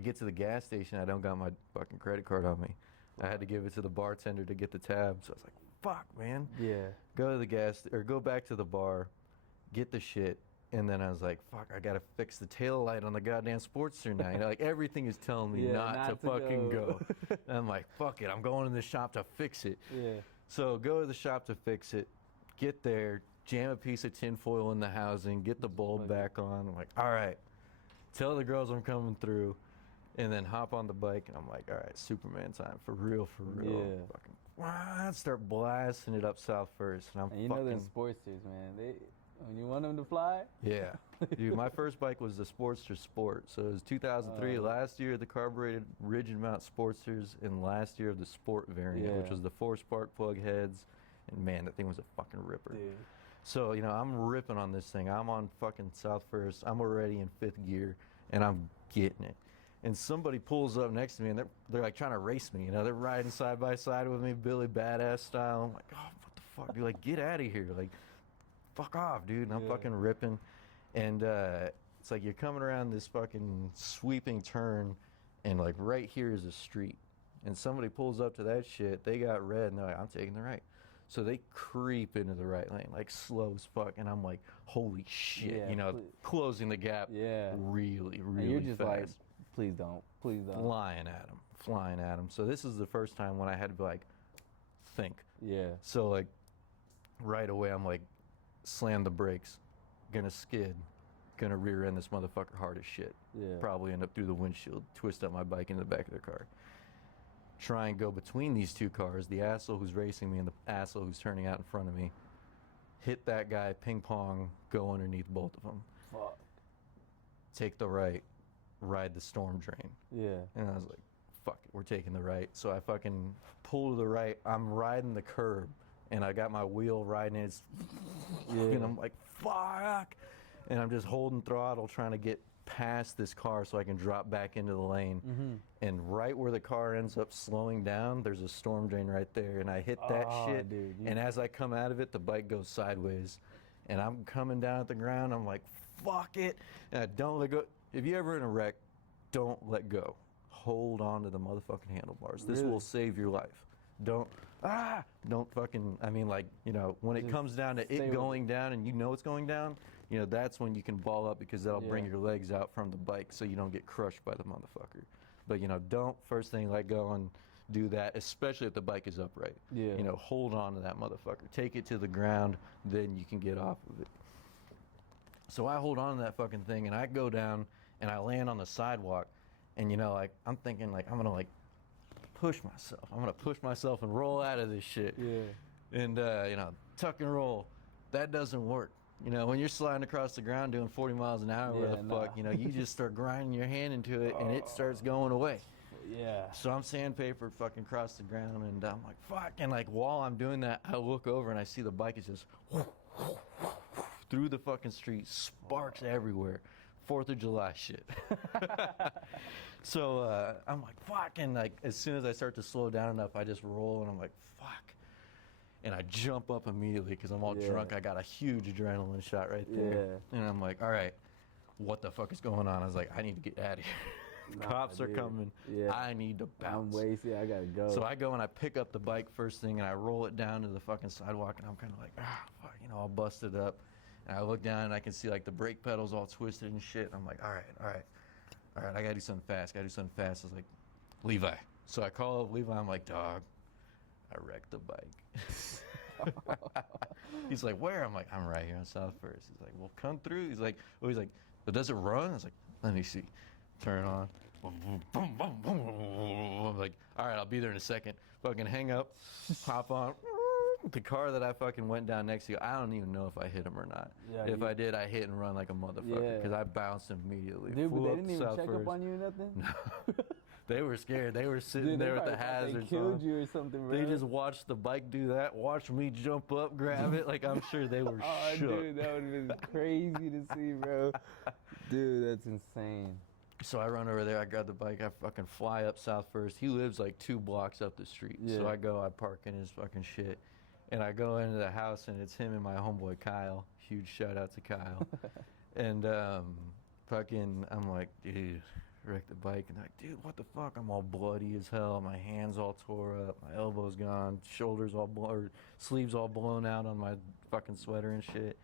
get to the gas station. I don't got my fucking credit card on me. I had to give it to the bartender to get the tab. So I was like, fuck, man. Yeah. Go back to the bar, get the shit. And then I was like, fuck, I gotta fix the tail light on the goddamn Sportster now. You know, like everything is telling me not to fucking go. And I'm like, fuck it, I'm going to the shop to fix it. Yeah. So go to the shop to fix it, get there, jam a piece of tinfoil in the housing, get the bulb back on. I'm like, all right, tell the girls I'm coming through, and then hop on the bike. And I'm like, all right, Superman time, for real, for real. Yeah. Fucking, start blasting it up south first. And you know them Sportsters, man. When you want them to fly? Yeah. Dude, my first bike was the Sportster Sport. So it was 2003, last year of the carbureted rigid mount Sportsters, and last year of the Sport variant, which was the 4 spark plug heads. And man, that thing was a fucking ripper. Dude. So, you know, I'm ripping on this thing. I'm on fucking South First. I'm already in 5th gear, and I'm getting it. And somebody pulls up next to me, and they're like trying to race me. You know, they're riding side by side with me, Billy Badass style. I'm like, oh, what the fuck, dude? Like, get out of here. Like, fuck off, dude. And I'm fucking ripping. And it's like you're coming around this fucking sweeping turn, and like right here is a street. And somebody pulls up to that shit, they got red, and they're like, I'm taking the right. So they creep into the right lane, like slow as fuck. And I'm like, holy shit, you know, closing the gap really, really and you're just fast. like, please don't. Flying at him. So this is the first time when I had to like think. Yeah. So like right away I'm like, slam the brakes, gonna skid, gonna rear end this motherfucker hard as shit. Yeah. Probably end up through the windshield, twist up my bike in the back of their car. Try and go between these two cars, the asshole who's racing me and the asshole who's turning out in front of me. Hit that guy, ping pong, go underneath both of them. Fuck. Take the right, ride the storm drain. Yeah. And I was like, fuck it, we're taking the right. So I fucking pull to the right, I'm riding the curb. And I got my wheel riding it, and I'm like, fuck. And I'm just holding throttle, trying to get past this car so I can drop back into the lane. And right where the car ends up slowing down, there's a storm drain right there. And I hit that shit. Dude, and as I come out of it, the bike goes sideways. And I'm coming down at the ground. I'm like, fuck it. And I don't let go. If you're ever in a wreck, don't let go. Hold on to the motherfucking handlebars. This will save your life. Don't fucking, I mean, like, you know, when it comes down to it going down and you know it's going down, you know, that's when you can ball up, because that'll bring your legs out from the bike so you don't get crushed by the motherfucker. But, you know, don't first thing let go and do that, especially if the bike is upright. Yeah. You know, hold on to that motherfucker. Take it to the ground, then you can get off of it. So I hold on to that fucking thing, and I go down, and I land on the sidewalk, and, you know, like, I'm thinking, like, I'm gonna, like, push myself. I'm going to push myself and roll out of this shit. Yeah. And, tuck and roll. That doesn't work. When you're sliding across the ground doing 40 miles an hour, where the fuck, you just start grinding your hand into it and it starts going away. Yeah. So I'm sandpapered fucking across the ground, and I'm like, fuck. And like while I'm doing that, I look over and I see the bike is just through the fucking street, sparks everywhere. 4th of July shit. So I'm like, fuck. And like as soon as I start to slow down enough, I just roll and I'm like, fuck. And I jump up immediately because I'm all drunk. I got a huge adrenaline shot right there. Yeah. And I'm like, all right, what the fuck is going on? I was like, I need to get out of here. Cops are coming. Yeah. I need to bounce. I'm wasted. I gotta go. So I go and I pick up the bike first thing and I roll it down to the fucking sidewalk and I'm kind of like, fuck, all busted up. And I look down and I can see like the brake pedals all twisted and shit. I'm like, all right, I gotta do something fast. I was like, Levi. So I call up Levi. I'm like, dog, I wrecked the bike. He's like, where? I'm like, I'm right here on South First. He's like, well, come through. He's like, but does it run? I was like, let me see. Turn it on. I'm like, all right, I'll be there in a second. Fucking hang up, hop on. The car that I fucking went down next to, I don't even know if I hit him or not. Yeah, if I did, I hit and run like a motherfucker because I bounced immediately. Dude, but they didn't even check up on you or nothing? No. They were scared. They were sitting there with the hazards they killed you or something, bro. They just watched the bike do that, watched me jump up, grab it. Like, I'm sure they were shook. Dude, that would have been crazy to see, bro. Dude, that's insane. So I run over there, I grab the bike, I fucking fly up South First. He lives like 2 blocks up the street. Yeah. So I go, I park in his fucking shit. And I go into the house and it's him and my homeboy Kyle. Huge shout out to Kyle. And I'm like, dude, wrecked the bike. And like, dude, what the fuck? I'm all bloody as hell. My hands all tore up. My elbows gone. Shoulders all sleeves all blown out on my fucking sweater and shit.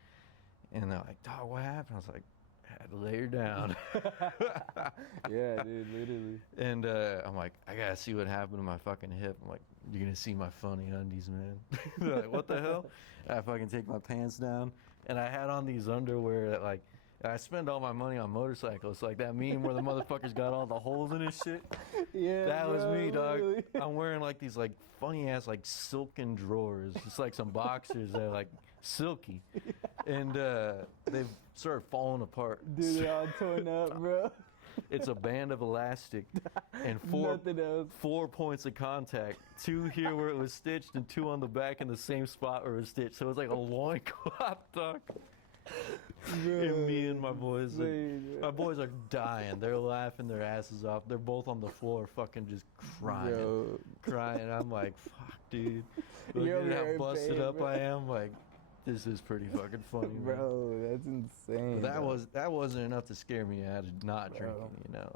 And they're like, dog, what happened? I was like, I had to lay her down. Yeah, dude, literally. And I'm like, I gotta see what happened to my fucking hip. I'm like, you're gonna see my funny undies, man. They're like, what the hell? I fucking take my pants down, and I had on these underwear that like, I spend all my money on motorcycles. Like that meme where the motherfuckers got all the holes in his shit. Yeah, that bro, was me, dog. literally. I'm wearing like these like funny ass like silken drawers. It's like some boxers that are like silky, and they've started falling apart. Dude, they're all torn up, bro. It's a band of elastic and 4 points of contact. 2 here where it was stitched and 2 on the back in the same spot where it was stitched. So it was like a loincloth, dog. And me and my boys, my boys are dying. They're laughing their asses off. They're both on the floor fucking just crying. I'm like, fuck, dude. Look at how busted up I am. Like, this is pretty fucking funny, bro. That's insane. But that wasn't enough to scare me out of not drinking,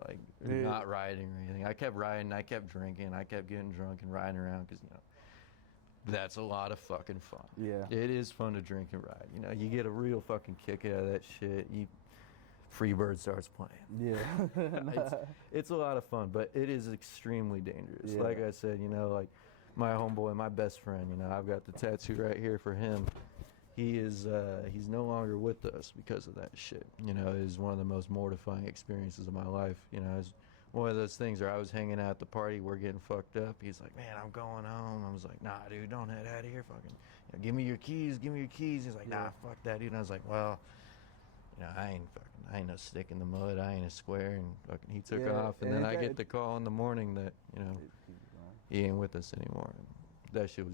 like not riding or anything. I kept riding, I kept drinking, I kept getting drunk and riding around because that's a lot of fucking fun. Yeah, it is fun to drink and ride. You get a real fucking kick out of that shit. Freebird starts playing. Yeah, it's a lot of fun, but it is extremely dangerous. Yeah. Like I said, like my homeboy, my best friend. I've got the tattoo right here for him. He's no longer with us because of that shit. It is one of the most mortifying experiences of my life. It's one of those things where I was hanging out at the party, we're getting fucked up. He's like, man, I'm going home. I was like, nah, dude, don't head out of here. Fucking, give me your keys. He's like, nah, fuck that, dude. And I was like, well, I ain't no stick in the mud. I ain't a square. And fucking, he took off. And then I get the call in the morning that, he ain't with us anymore. And that shit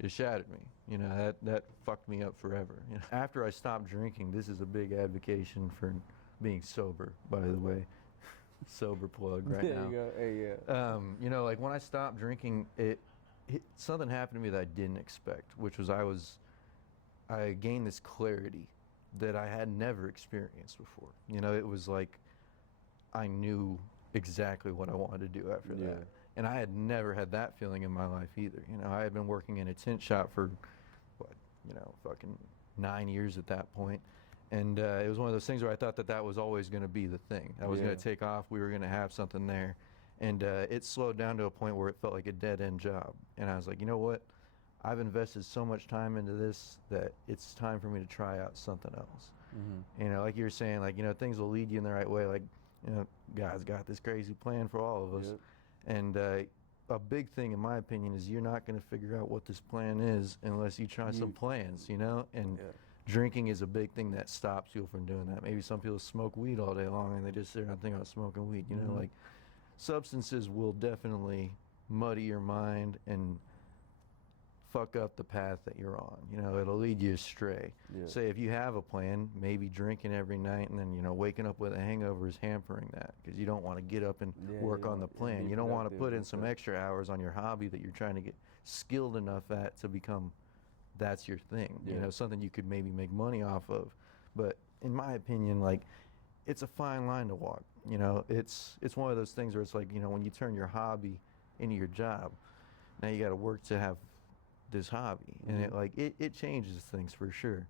it shattered me. That fucked me up forever. After I stopped drinking, this is a big advocation for being sober, by the way. Sober plug right now. There you go. Hey, yeah. Like when I stopped drinking, something happened to me that I didn't expect, which was I gained this clarity that I had never experienced before. It was like I knew exactly what I wanted to do after that. And I had never had that feeling in my life either. I had been working in a tint shop for, fucking 9 years at that point. And it was one of those things where I thought that was always going to be the thing. I was going to take off. We were going to have something there. And it slowed down to a point where it felt like a dead-end job. And I was like, you know what? I've invested so much time into this that it's time for me to try out something else. Mm-hmm. Like you were saying, like, things will lead you in the right way. Like, God's got this crazy plan for all of us. Yep. And a big thing, in my opinion, is you're not going to figure out what this plan is unless you try some plans, you know? And drinking is a big thing that stops people from doing that. Maybe some people smoke weed all day long and they just sit around and think about smoking weed, you know? Like, substances will definitely muddy your mind and fuck up the path that you're on. You know, it'll lead you astray. Say if you have a plan, maybe drinking every night and then, you know, waking up with a hangover is hampering that because you don't want to get up and work on the plan. You don't want to put in some extra hours on your hobby that you're trying to get skilled enough at to become that's your thing. You know, something you could maybe make money off of. But in my opinion, like, it's a fine line to walk. You know, it's one of those things where it's like, you know, when you turn your hobby into your job, now you got to work to have this hobby, and it changes things for sure.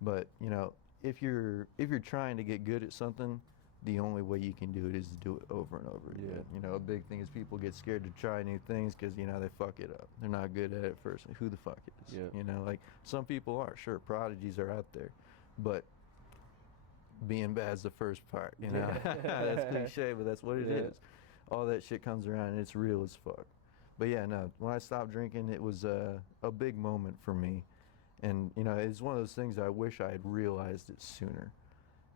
But you know, if you're trying to get good at something, the only way you can do it is to do it over and over again. You know, a big thing is people get scared to try new things because, you know, they fuck it up. They're not good at it first. Like, who the fuck is? You know, like, some people are, sure, prodigies are out there, but being bad's the first part, you know. That's cliche, but that's what it is. All that shit comes around and it's real as fuck. But yeah, no, when I stopped drinking, it was a big moment for me. And, you know, it's one of those things I wish I had realized it sooner.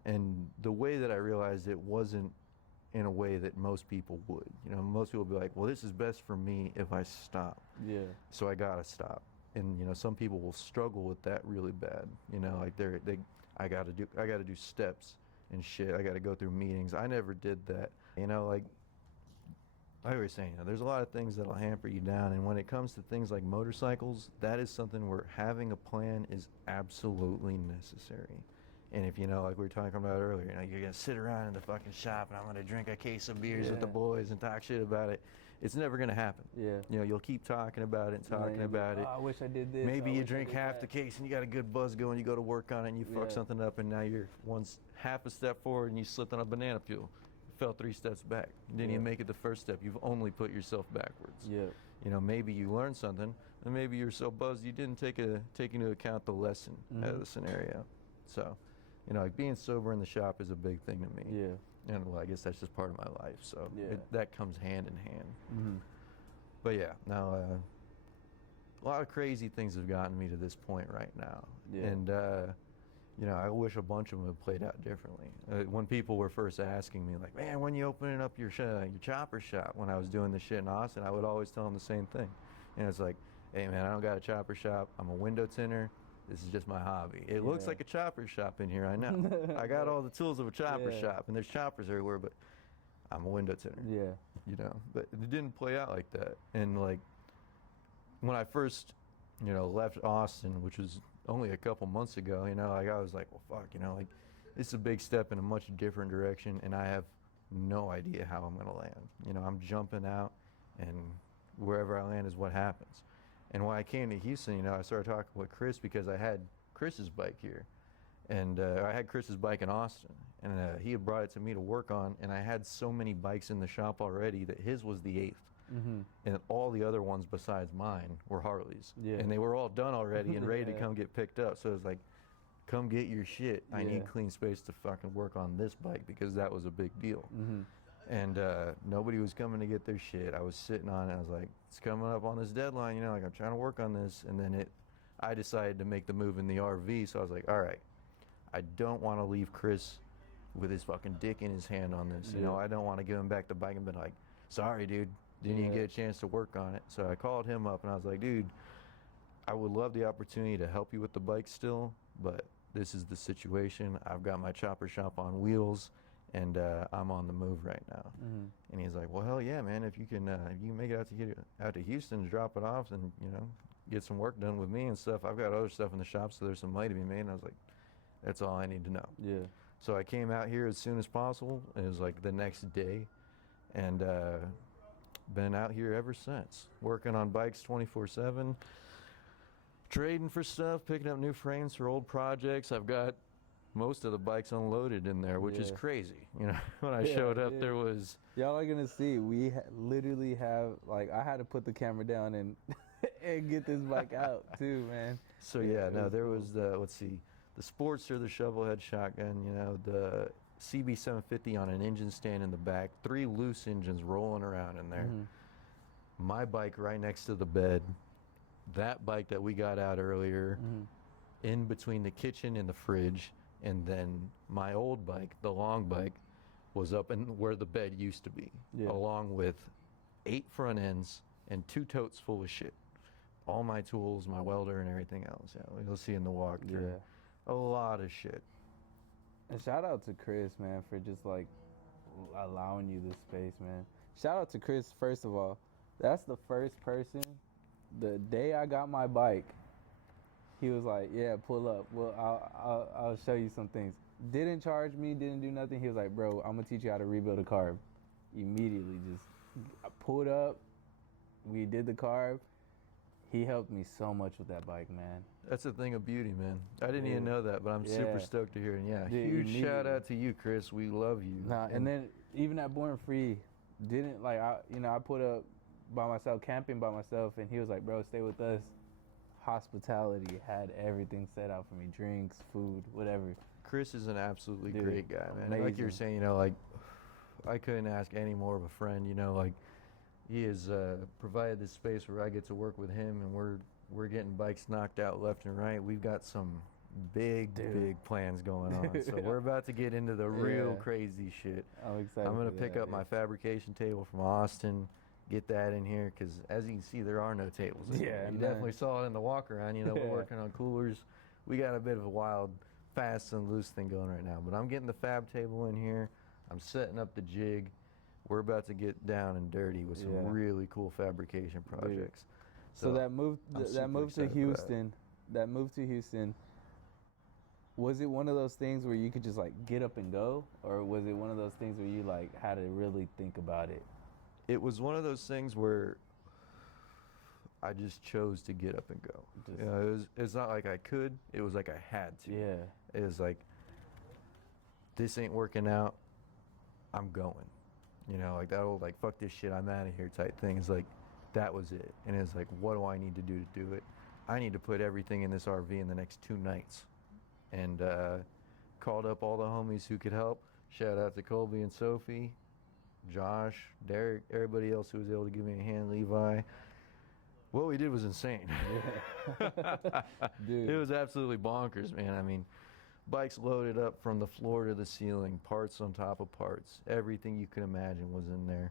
And the way that I realized it wasn't in a way that most people would. You know, most people would be like, well, this is best for me if I stop. So I gotta stop. And, you know, some people will struggle with that really bad. You know, like I gotta do steps and shit. I gotta go through meetings. I never did that. You know, like, I always say, you know, there's a lot of things that'll hamper you down, and when it comes to things like motorcycles, that is something where having a plan is absolutely necessary. And if, you know, like we were talking about earlier, you know, you're gonna sit around in the fucking shop and I'm gonna drink a case of beers with the boys and talk shit about it, it's never gonna happen. You know, you'll keep talking about it and talking about it. Oh, I wish I did this. Maybe you drink half the case and you got a good buzz going, you go to work on it and you fuck something up, and now you're half a step forward and you slipped on a banana peel. Fell 3 steps back. You didn't even make it the first step. You've only put yourself backwards. You know, maybe you learned something, and maybe you're so buzzed you didn't take into account the lesson out of the scenario. So, you know, like, being sober in the shop is a big thing to me. And, well, I guess that's just part of my life. So that comes hand in hand. But yeah, now a lot of crazy things have gotten me to this point right now. And you know, I wish a bunch of them had played out differently. When people were first asking me, like, man, when you opening up your chopper shop, when I was doing this shit in Austin, I would always tell them the same thing. And it's like, hey, man, I don't got a chopper shop. I'm a window tinter. This is just my hobby. It looks like a chopper shop in here, I know. I got all the tools of a chopper shop, and there's choppers everywhere, but I'm a window tinter. You know, but it didn't play out like that. And, like, when I first, you know, left Austin, which was only a couple months ago, you know, like, I was like, well, fuck, you know, like, this is a big step in a much different direction, and I have no idea how I'm gonna land. You know, I'm jumping out, and wherever I land is what happens. And when I came to Houston, you know, I started talking with Chris because I had Chris's bike here, and I had Chris's bike in Austin, and he had brought it to me to work on, and I had so many bikes in the shop already that his was the 8th. And all the other ones besides mine were Harleys. And they were all done already and ready to come get picked up. So it was like, come get your shit. I need clean space to fucking work on this bike, because that was a big deal. And nobody was coming to get their shit. I was sitting on it. I was like, it's coming up on this deadline, you know, like, I'm trying to work on this. And then I decided to make the move in the RV. So I was like, all right, I don't want to leave Chris with his fucking dick in his hand on this. You know, I don't want to give him back the bike and be like, sorry, dude. Didn't even get a chance to work on it. So I called him up and I was like, dude, I would love the opportunity to help you with the bike still, but this is the situation. I've got my chopper shop on wheels, and I'm on the move right now. And he's like, well, hell yeah, man. If you can make it out to Houston to drop it off and, you know, get some work done with me and stuff. I've got other stuff in the shop, so there's some money to be made. And I was like, that's all I need to know. So I came out here as soon as possible. It was like the next day, and been out here ever since, working on bikes 24/7, trading for stuff, picking up new frames for old projects. I've got most of the bikes unloaded in there, which is crazy. You know, when I showed up, there was... Y'all are going to see, we literally have, like, I had to put the camera down and and get this bike out too, man. So yeah, no, there was the, let's see, the Sportster, the Shovelhead shotgun, you know, the CB750 on an engine stand in the back, 3 loose engines rolling around in there. my bike right next to the bed, that bike that we got out earlier, in between the kitchen and the fridge, and then my old bike, the long bike, was up in where the bed used to be, along with 8 front ends and 2 totes full of shit. All my tools, my welder, and everything else. Yeah, you'll see in the walkthrough. Yeah. A lot of shit. And shout out to Chris, man, for just like allowing you this space, man. Shout out to Chris, first of all. That's the first person, the day I got my bike, he was like, yeah, pull up. Well, I'll show you some things. Didn't charge me, didn't do nothing. He was like, bro, I'm going to teach you how to rebuild a carb. Immediately, I pulled up. We did the carb. He helped me so much with that bike, man. That's a thing of beauty, man. I didn't even know that, but I'm super stoked to hear it. Yeah, huge shout out to you, Chris. We love you. And then even at Born Free, didn't like I put up by myself, camping by myself, and he was like, bro, stay with us. Hospitality, had everything set out for me, drinks, food, whatever. Chris is an absolutely great guy, man. Amazing. Like you were saying, like I couldn't ask any more of a friend, like he has provided this space where I get to work with him, and we're getting bikes knocked out left and right. We've got some big plans going on. So we're about to get into the real crazy shit. I'm excited. I'm gonna pick up my fabrication table from Austin, get that in here, because as you can see, there are no tables in here. You definitely saw it in the walk around. We're working on coolers. We got a bit of a wild, fast and loose thing going right now. But I'm getting the fab table in here. I'm setting up the jig. We're about to get down and dirty with some really cool fabrication projects. So that move to Houston, was it one of those things where you could just like get up and go, or was it one of those things where you like had to really think about it? It was one of those things where I just chose to get up and go. It's not like I could. It was like I had to. Yeah. It was like, this ain't working out. I'm going. Like that old like fuck this shit, I'm out of here type thing. It's like that was it. And it's like, what do I need to do to do it? I need to put everything in this RV in the next 2 nights. And called up all the homies who could help. Shout out to Colby and Sophie, Josh, Derek, everybody else who was able to give me a hand, Levi. What we did was insane. Dude. It was absolutely bonkers, man. I mean, bikes loaded up from the floor to the ceiling, parts on top of parts. Everything you can imagine was in there.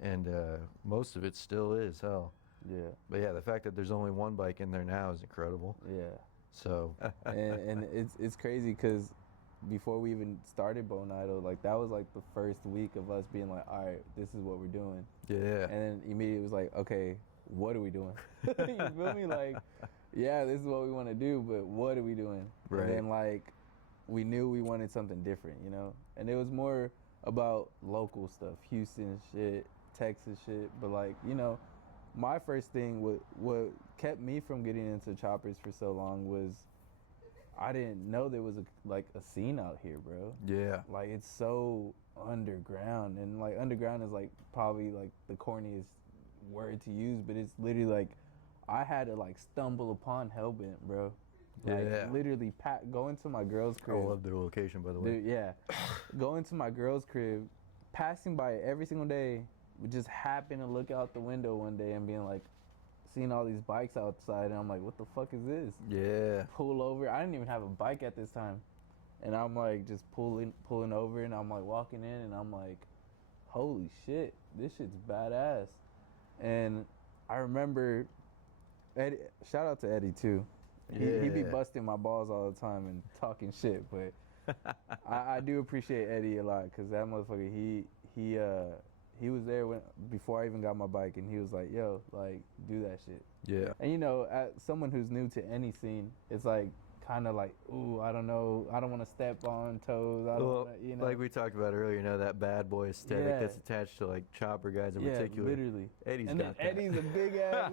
And most of it still is, hell. Yeah. But yeah, the fact that there's only one bike in there now is incredible. Yeah. So. and it's crazy because before we even started Bone Idol, like that was like the first week of us being like, all right, this is what we're doing. Yeah. And then immediately it was like, okay, what are we doing? You feel me? Like, yeah, this is what we want to do, but what are we doing? Right. And then like, we knew we wanted something different, And it was more about local stuff, Houston shit, Texas shit. But like, my first thing, what kept me from getting into choppers for so long was I didn't know there was a scene out here, bro. Yeah. Like it's so underground, and like underground is like probably like the corniest word to use, but it's literally like I had to like stumble upon Hellbent, bro. Like literally going to my girl's crib. I love their location, by the way. Dude, yeah. Going to my girl's crib, passing by it every single day, would just happen to look out the window one day and being like, seeing all these bikes outside, and I'm like, what the fuck is this? Yeah. Pull over. I didn't even have a bike at this time. And I'm like just pulling over, and I'm like walking in, and I'm like, holy shit, this shit's badass. And I remember Eddie, shout out to Eddie too. He be busting my balls all the time and talking shit, but I do appreciate Eddie a lot, because that motherfucker, he was there before I even got my bike, and he was like, yo, like, do that shit. Yeah. And as someone who's new to any scene, it's like kind of like, ooh, I don't know, I don't want to step on toes. I don't wanna, like we talked about earlier, that bad boy aesthetic that's attached to like chopper guys in particular. Literally. Eddie's and got then that. Eddie's a big ass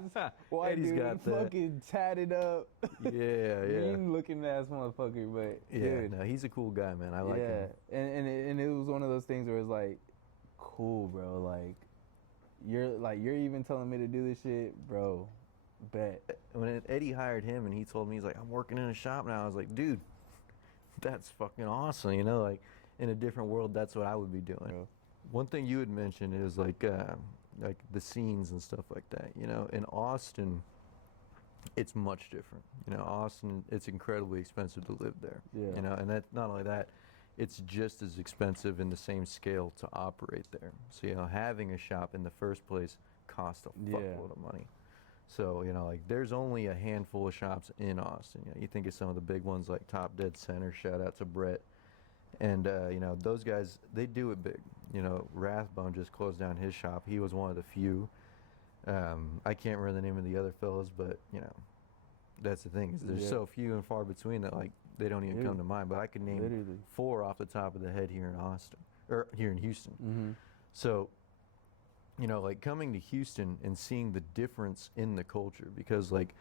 white Eddie's dude, got that. fucking tatted up. Yeah. Mean looking ass motherfucker, but dude, no, he's a cool guy, man. I like him. And it was one of those things where it's like, cool, bro. Like you're even telling me to do this shit, bro. Bet. When Eddie hired him and he told me, he's like, I'm working in a shop now, I was like, dude, that's fucking awesome. Like in a different world, that's what I would be doing. Yeah. One thing you had mentioned is like like the scenes and stuff like that. You know, in Austin, it's much different. You know, Austin, it's incredibly expensive to live there. Yeah. You know, and that not only that, it's just as expensive in the same scale to operate there. So, you know, having a shop in the first place costs a fuckload of money. So, you know, like there's only a handful of shops in Austin. You know, you think of some of the big ones like Top Dead Center, shout out to Brett. And, you know, those guys, they do it big. You know, Rathbone just closed down his shop. He was one of the few. I can't remember the name of the other fellas, but, you know, that's the thing. Is there's so few and far between that, like, they don't even come to mind. But I could name 4 off the top of the head here in Austin, or here in Houston. Mm-hmm. So, you know, like coming to Houston and seeing the difference in the culture, because like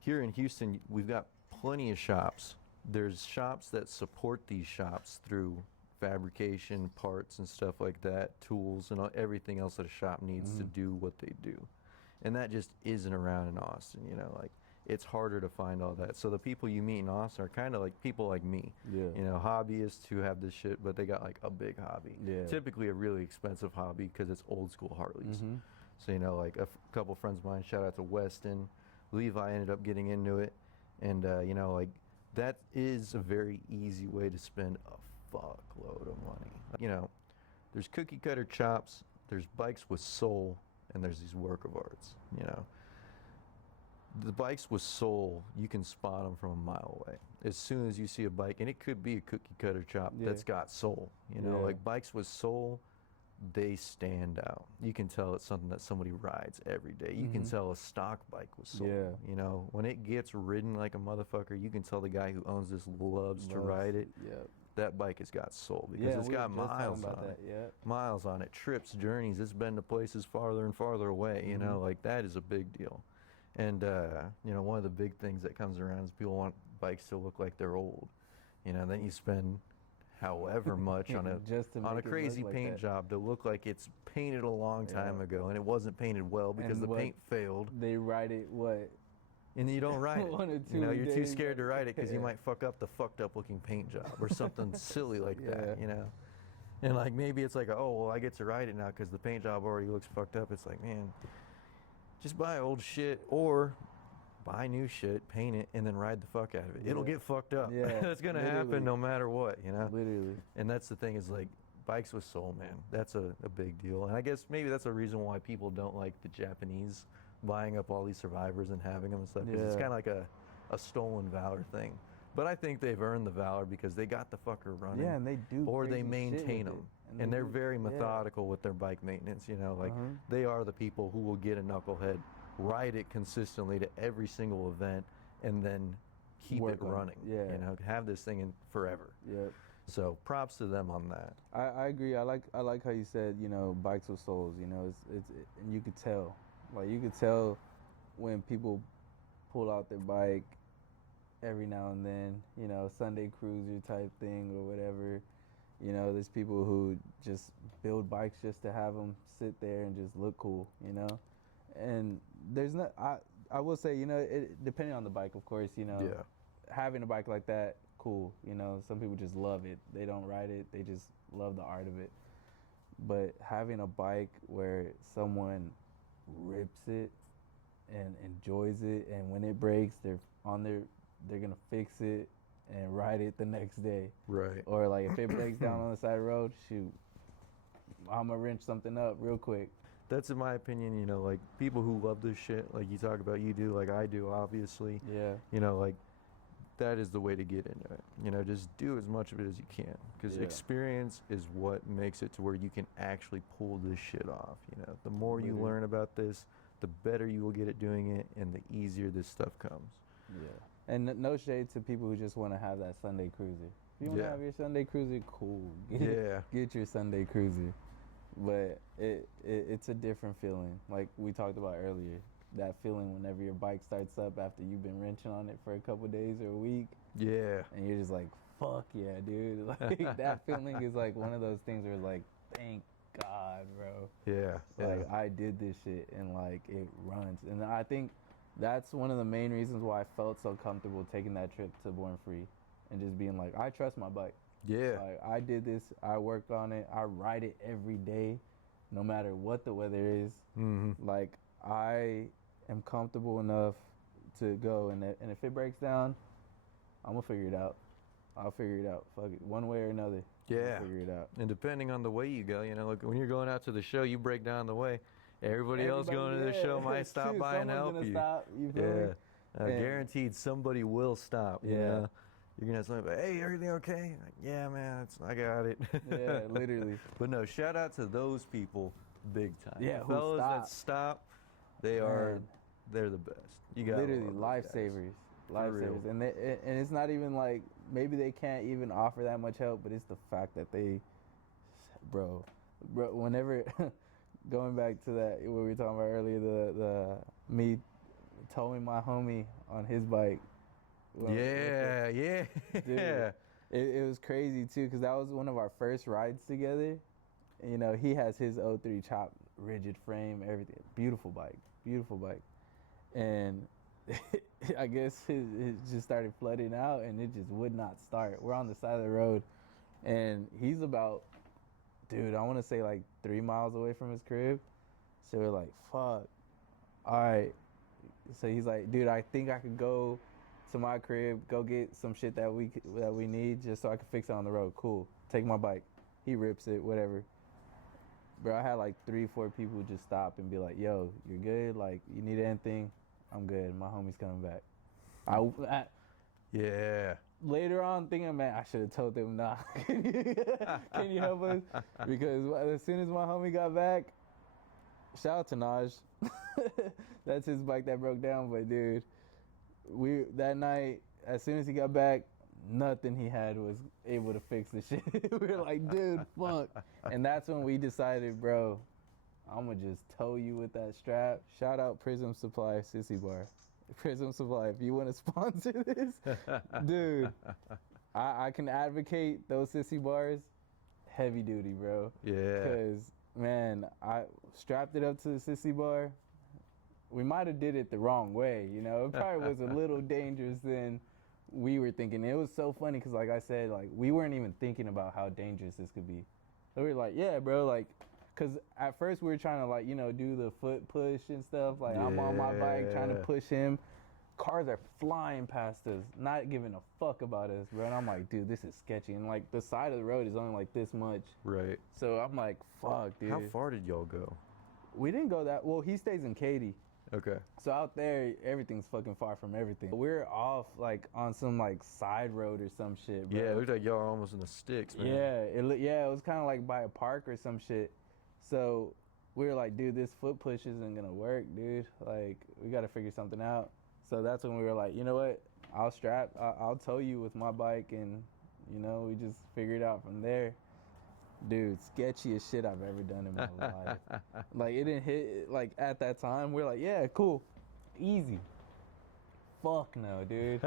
here in Houston, we've got plenty of shops. There's shops that support these shops through fabrication, parts and stuff like that, tools and everything else that a shop needs to do what they do. And that just isn't around in Austin, you know, like it's harder to find all that. So the people you meet in Austin are kind of like people like me, you know, hobbyists who have this shit, but they got like a big hobby. Typically a really expensive hobby because it's old school Harleys. So, you know, like a couple friends of mine, shout out to Weston, Levi ended up getting into it. And, you know, like that is a very easy way to spend a fuckload of money. You know, there's cookie cutter chops, there's bikes with soul, and there's these work of arts, you know. The bikes with soul, you can spot them from a mile away. As soon as you see a bike, and it could be a cookie cutter chop that's got soul, you know, like bikes with soul, they stand out. You can tell it's something that somebody rides every day. You can tell a stock bike with soul, you know. When it gets ridden like a motherfucker, you can tell the guy who owns this loves to ride it. That bike has got soul because it's got miles on it. Miles on it, trips, journeys. It's been to places farther and farther away, you know, like that is a big deal. And, you know, one of the big things that comes around is people want bikes to look like they're old. You know, then you spend however much on a crazy paint job to look like it's painted a long time ago and it wasn't painted well because the paint failed. They ride it, and you don't ride it. You know, you're too scared to ride it because you might fuck up the fucked up looking paint job or something silly like that, you know. And like maybe it's like, oh, well, I get to ride it now because the paint job already looks fucked up. It's like, man, just buy old shit or buy new shit, paint it, and then ride the fuck out of it. It'll get fucked up. That's going to happen no matter what, you know? Literally. And that's the thing is like bikes with soul, man. That's a big deal. And I guess maybe that's a reason why people don't like the Japanese buying up all these survivors and having them and stuff. Because it's kind of like a stolen valor thing. But I think they've earned the valor because they got the fucker running. Yeah, and they do. Or they maintain them. And they're very methodical with their bike maintenance, you know, like they are the people who will get a knucklehead, ride it consistently to every single event, and then keep it running. You know, have this thing in forever. So props to them on that. I agree. I like how you said, you know, bikes with souls. You know, and you could tell, like you could tell when people pull out their bike every now and then. You know, Sunday cruiser type thing or whatever. You know, there's people who just build bikes just to have them sit there and just look cool, you know? And there's not, I will say, you know, depending on the bike, of course, you know, having a bike like that, cool. You know, some people just love it. They don't ride it. They just love the art of it. But having a bike where someone rips it and enjoys it, and when it breaks, they're going to fix it and ride it the next day. Right. Or like if it breaks down on the side of the road, shoot, I'm gonna wrench something up real quick. That's in my opinion, you know, like people who love this shit, like you talk about, you do, like I do, obviously. You know, like that is the way to get into it. You know, just do as much of it as you can because experience is what makes it to where you can actually pull this shit off. You know, the more you learn about this, the better you will get at doing it and the easier this stuff comes. And no shade to people who just want to have that Sunday cruiser. If you want to have your Sunday cruiser, cool. Get your Sunday cruiser. But it's a different feeling. Like we talked about earlier, that feeling whenever your bike starts up after you've been wrenching on it for a couple days or a week. And you're just like, fuck yeah, dude. Like that feeling is like one of those things where it's like, thank God, bro. Like I did this shit and like it runs. And I think that's one of the main reasons why I felt so comfortable taking that trip to Born Free and just being like, I trust my bike. Like, I did this, I worked on it, I ride it every day, no matter what the weather is. Like, I am comfortable enough to go, and if it breaks down, I'm gonna figure it out. I'll figure it out. Fuck it, one way or another. Yeah. I'll figure it out. And depending on the way you go, you know, like when you're going out to the show, you break down the way. Everybody else going to the show might stop by and help you. Stop, you feel me? Guaranteed somebody will stop. You know? You're gonna have somebody like, hey, everything okay? Like, yeah, man, I got it. Yeah, literally. But no, shout out to those people, big time. Yeah, the fellas that stop, they're the best. You got literally lifesavers, and it's not even like maybe they can't even offer that much help, but it's the fact that they, bro, whenever. Going back to that, what we were talking about earlier, the me towing my homie on his bike. Dude, it was crazy too, because that was one of our first rides together. You know, he has his 03 Chop, rigid frame, everything, beautiful bike, and I guess it just started flooding out, and it just would not start. We're on the side of the road, and he's about, dude, I want to say like 3 miles away from his crib. So we're like, fuck. All right. So he's like, dude, I think I could go to my crib, go get some shit that we need just so I can fix it on the road. Cool. Take my bike. He rips it, whatever. Bro, I had like 3-4 people just stop and be like, yo, you're good? Like, you need anything? I'm good. My homie's coming back. Later on, thinking, man, I should have told them, nah. Can you help us? Because as soon as my homie got back, shout out to Naj. That's his bike that broke down. But dude, that night, as soon as he got back, nothing he had was able to fix the shit. We were like, dude, fuck. And that's when we decided, bro, I'm gonna just tow you with that strap. Shout out Prism Supply, Sissy Bar. Prism Supply, if you want to sponsor this, dude, I can advocate those sissy bars, heavy duty, bro. Yeah. Because, man, I strapped it up to the sissy bar. We might have did it the wrong way, you know. It probably was a little dangerous than we were thinking. It was so funny because, like I said, like we weren't even thinking about how dangerous this could be. So we were like, yeah, bro, like. Because at first we were trying to, like, you know, do the foot push and stuff. Like, I'm on my bike trying to push him. Cars are flying past us, not giving a fuck about us, bro. And I'm like, dude, this is sketchy. And, like, the side of the road is only, like, this much. Right. So I'm like, fuck, dude. How far did y'all go? We didn't go that. Well, he stays in Katy. Okay. So out there, everything's fucking far from everything. We're off, like, on some, like, side road or some shit, bro. Yeah, it looked like y'all were almost in the sticks, man. Yeah, it was kind of like by a park or some shit. So we were like, dude, this foot push isn't going to work, dude. Like, we got to figure something out. So that's when we were like, you know what? I'll tow you with my bike. And, you know, we just figured it out from there. Dude, sketchiest shit I've ever done in my life. Like, it didn't hit, like, at that time. We're like, yeah, cool. Easy. Fuck no, dude.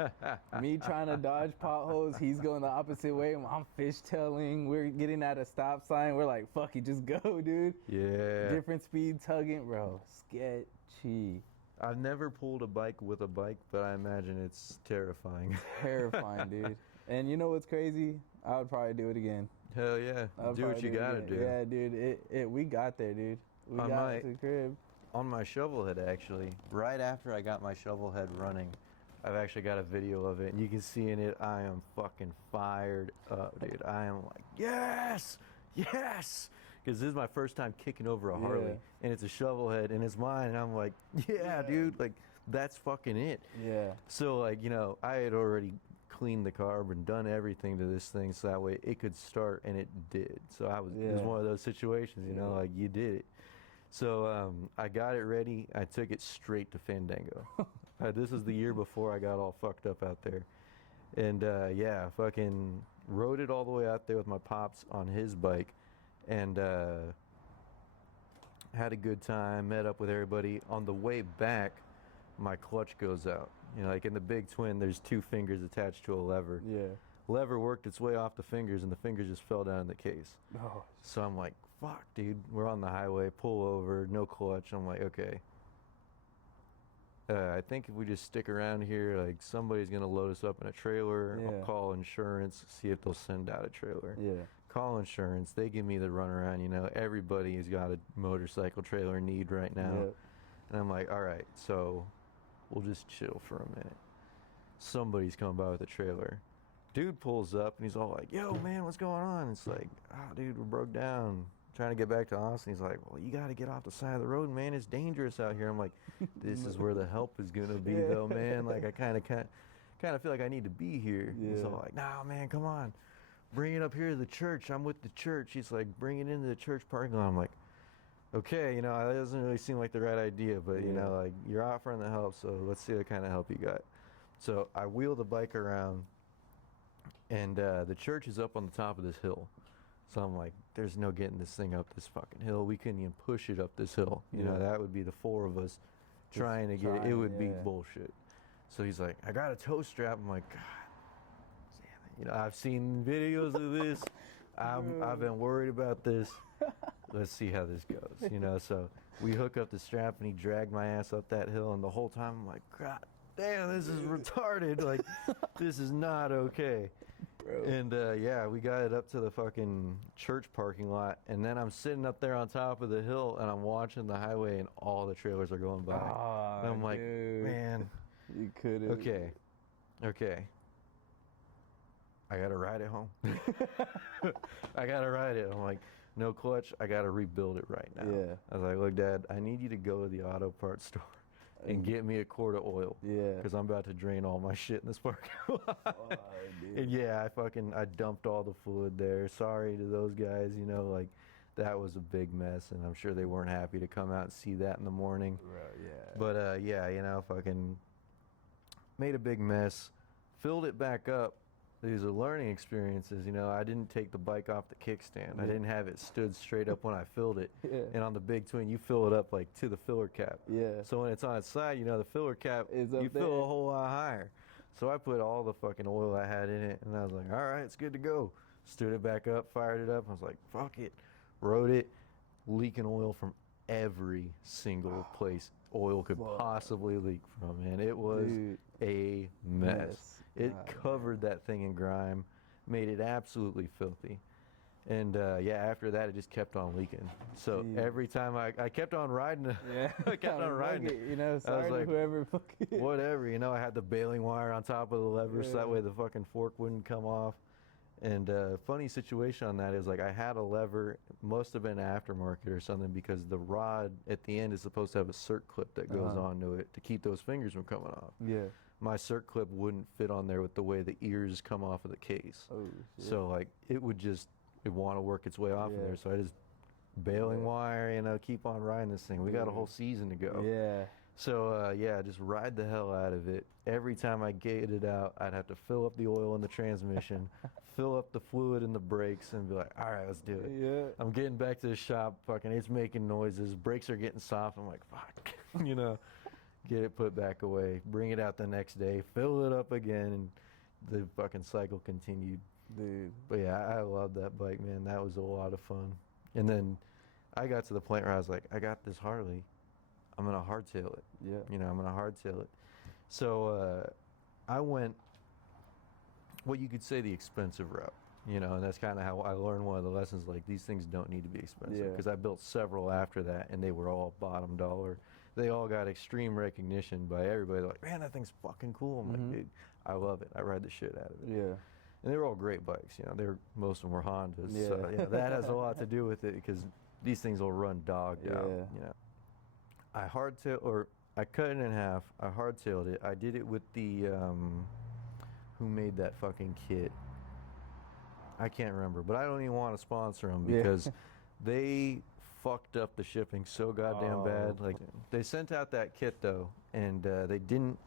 Me trying to dodge potholes, he's going the opposite way. I'm fishtailing. We're getting at a stop sign. We're like, fuck it, just go, dude. Yeah. Different speed tugging, bro. Sketchy. I've never pulled a bike with a bike, but I imagine it's terrifying. Terrifying, dude. And you know what's crazy? I would probably do it again. Hell yeah. Do what you gotta do. Yeah, dude. We got there, dude. We got to the crib. On my Shovelhead, actually, right after I got my Shovelhead running, I've actually got a video of it, and you can see in it, I am fucking fired up, dude. I am like, yes, because this is my first time kicking over a Harley, and it's a Shovelhead, and it's mine, and I'm like, yeah, dude, like, that's fucking it. Yeah. So, like, you know, I had already cleaned the carb and done everything to this thing so that way it could start, and it did. So it was one of those situations, you know, like, you did it. So I got it ready. I took it straight to Fandango. This is the year before I got all fucked up out there. And fucking rode it all the way out there with my pops on his bike. And had a good time, met up with everybody. On the way back, my clutch goes out. You know, like in the big twin, there's 2 fingers attached to a lever. Yeah. Lever worked its way off the fingers, and the fingers just fell down in the case. Oh. So I'm like, fuck, dude. We're on the highway, pull over, no clutch. I'm like, okay. I think if we just stick around here, like somebody's going to load us up in a trailer. Yeah. I'll call insurance, see if they'll send out a trailer. Yeah. call insurance. They give me the runaround. You know, everybody has got a motorcycle trailer need right now. Yep. And I'm like, all right, so we'll just chill for a minute. Somebody's coming by with a trailer. Dude pulls up and he's all like, yo, man, what's going on? It's like, dude, we broke down. Trying to get back to Austin. He's like, well, you got to get off the side of the road, man. It's dangerous out here. I'm like, this is where the help is going to be, though, man. Like, I kind of feel like I need to be here. Yeah. He's all like, nah, man, come on. Bring it up here to the church. I'm with the church. He's like, bring it into the church parking lot. I'm like, okay, you know, that doesn't really seem like the right idea, but, you know, like, you're offering the help, so let's see what kind of help you got. So I wheel the bike around, and the church is up on the top of this hill. So I'm like, there's no getting this thing up this fucking hill. We couldn't even push it up this hill. You know, that would be the four of us trying to get it. It would be bullshit. So he's like, I got a tow strap. I'm like, God damn it. You know, I've seen videos of this. I've been worried about this. Let's see how this goes. You know, so we hook up the strap and he dragged my ass up that hill. And the whole time I'm like, God damn, this is retarded. Like, this is not okay. Bro. And yeah, we got it up to the fucking church parking lot, and then I'm sitting up there on top of the hill, and I'm watching the highway, and all the trailers are going by. And I'm like, man, you couldn't. Okay. I gotta ride it home. I gotta ride it. I'm like, no clutch. I gotta rebuild it right now. Yeah. I was like, look, Dad, I need you to go to the auto parts store and get me a quart of oil. Yeah. Because I'm about to drain all my shit in this parking lot. And yeah, I dumped all the fluid there. Sorry to those guys, you know, like, that was a big mess, and I'm sure they weren't happy to come out and see that in the morning. Right, yeah. But yeah, you know, fucking made a big mess, filled it back up. These are learning experiences, you know. I didn't take the bike off the kickstand. I didn't have it stood straight up when I filled it. And on the big twin, you fill it up like to the filler cap. So when it's on its side, you know, the filler cap, you fill a whole lot higher. So I put all the fucking oil I had in it, and I was like, all right, it's good to go. Stood it back up, fired it up. I was like, fuck it. Rode it, leaking oil from every single place oil could possibly leak from, man. It was a mess. It covered that thing in grime, made it absolutely filthy. And yeah, after that, it just kept on leaking. So every time I kept on riding it. I kept on riding it. You know, sorry to whoever fucking. Whatever, you know, I had the baling wire on top of the lever so that way the fucking fork wouldn't come off. And funny situation on that is, like, I had a lever, must have been aftermarket or something, because the rod at the end is supposed to have a cert clip that goes onto it to keep those fingers from coming off. My cert clip wouldn't fit on there with the way the ears come off of the case. So, like, it would want to work its way off of there. So I just baling wire, you know, keep on riding this thing. We got a whole season to go. So, yeah, just ride the hell out of it. Every time I gated it out, I'd have to fill up the oil in the transmission, fill up the fluid in the brakes, and be like, all right, let's do it. I'm getting back to the shop, fucking, it's making noises. Brakes are getting soft. I'm like, fuck, you know, get it put back away, bring it out the next day, fill it up again, and the fucking cycle continued. Dude. But yeah, I love that bike, man. That was a lot of fun. And then I got to the point where I was like, I got this Harley. I'm going to hardtail it. You know, I'm going to hardtail it. So I went, what you could say, the expensive route. You know, and that's kind of how I learned one of the lessons, like, these things don't need to be expensive. Because I built several after that, and they were all bottom dollar. They all got extreme recognition by everybody. They're like, man, that thing's fucking cool. I'm like, dude, I love it. I ride the shit out of it. And they were all great bikes. You know, most of them were Hondas. So, you know, that has a lot to do with it, because these things will run dogged out. You know, I cut it in half. I hardtailed it. I did it with the who made that fucking kit? I can't remember, but I don't even want to sponsor them because they fucked up the shipping so goddamn bad. Like, they sent out that kit though, and they didn't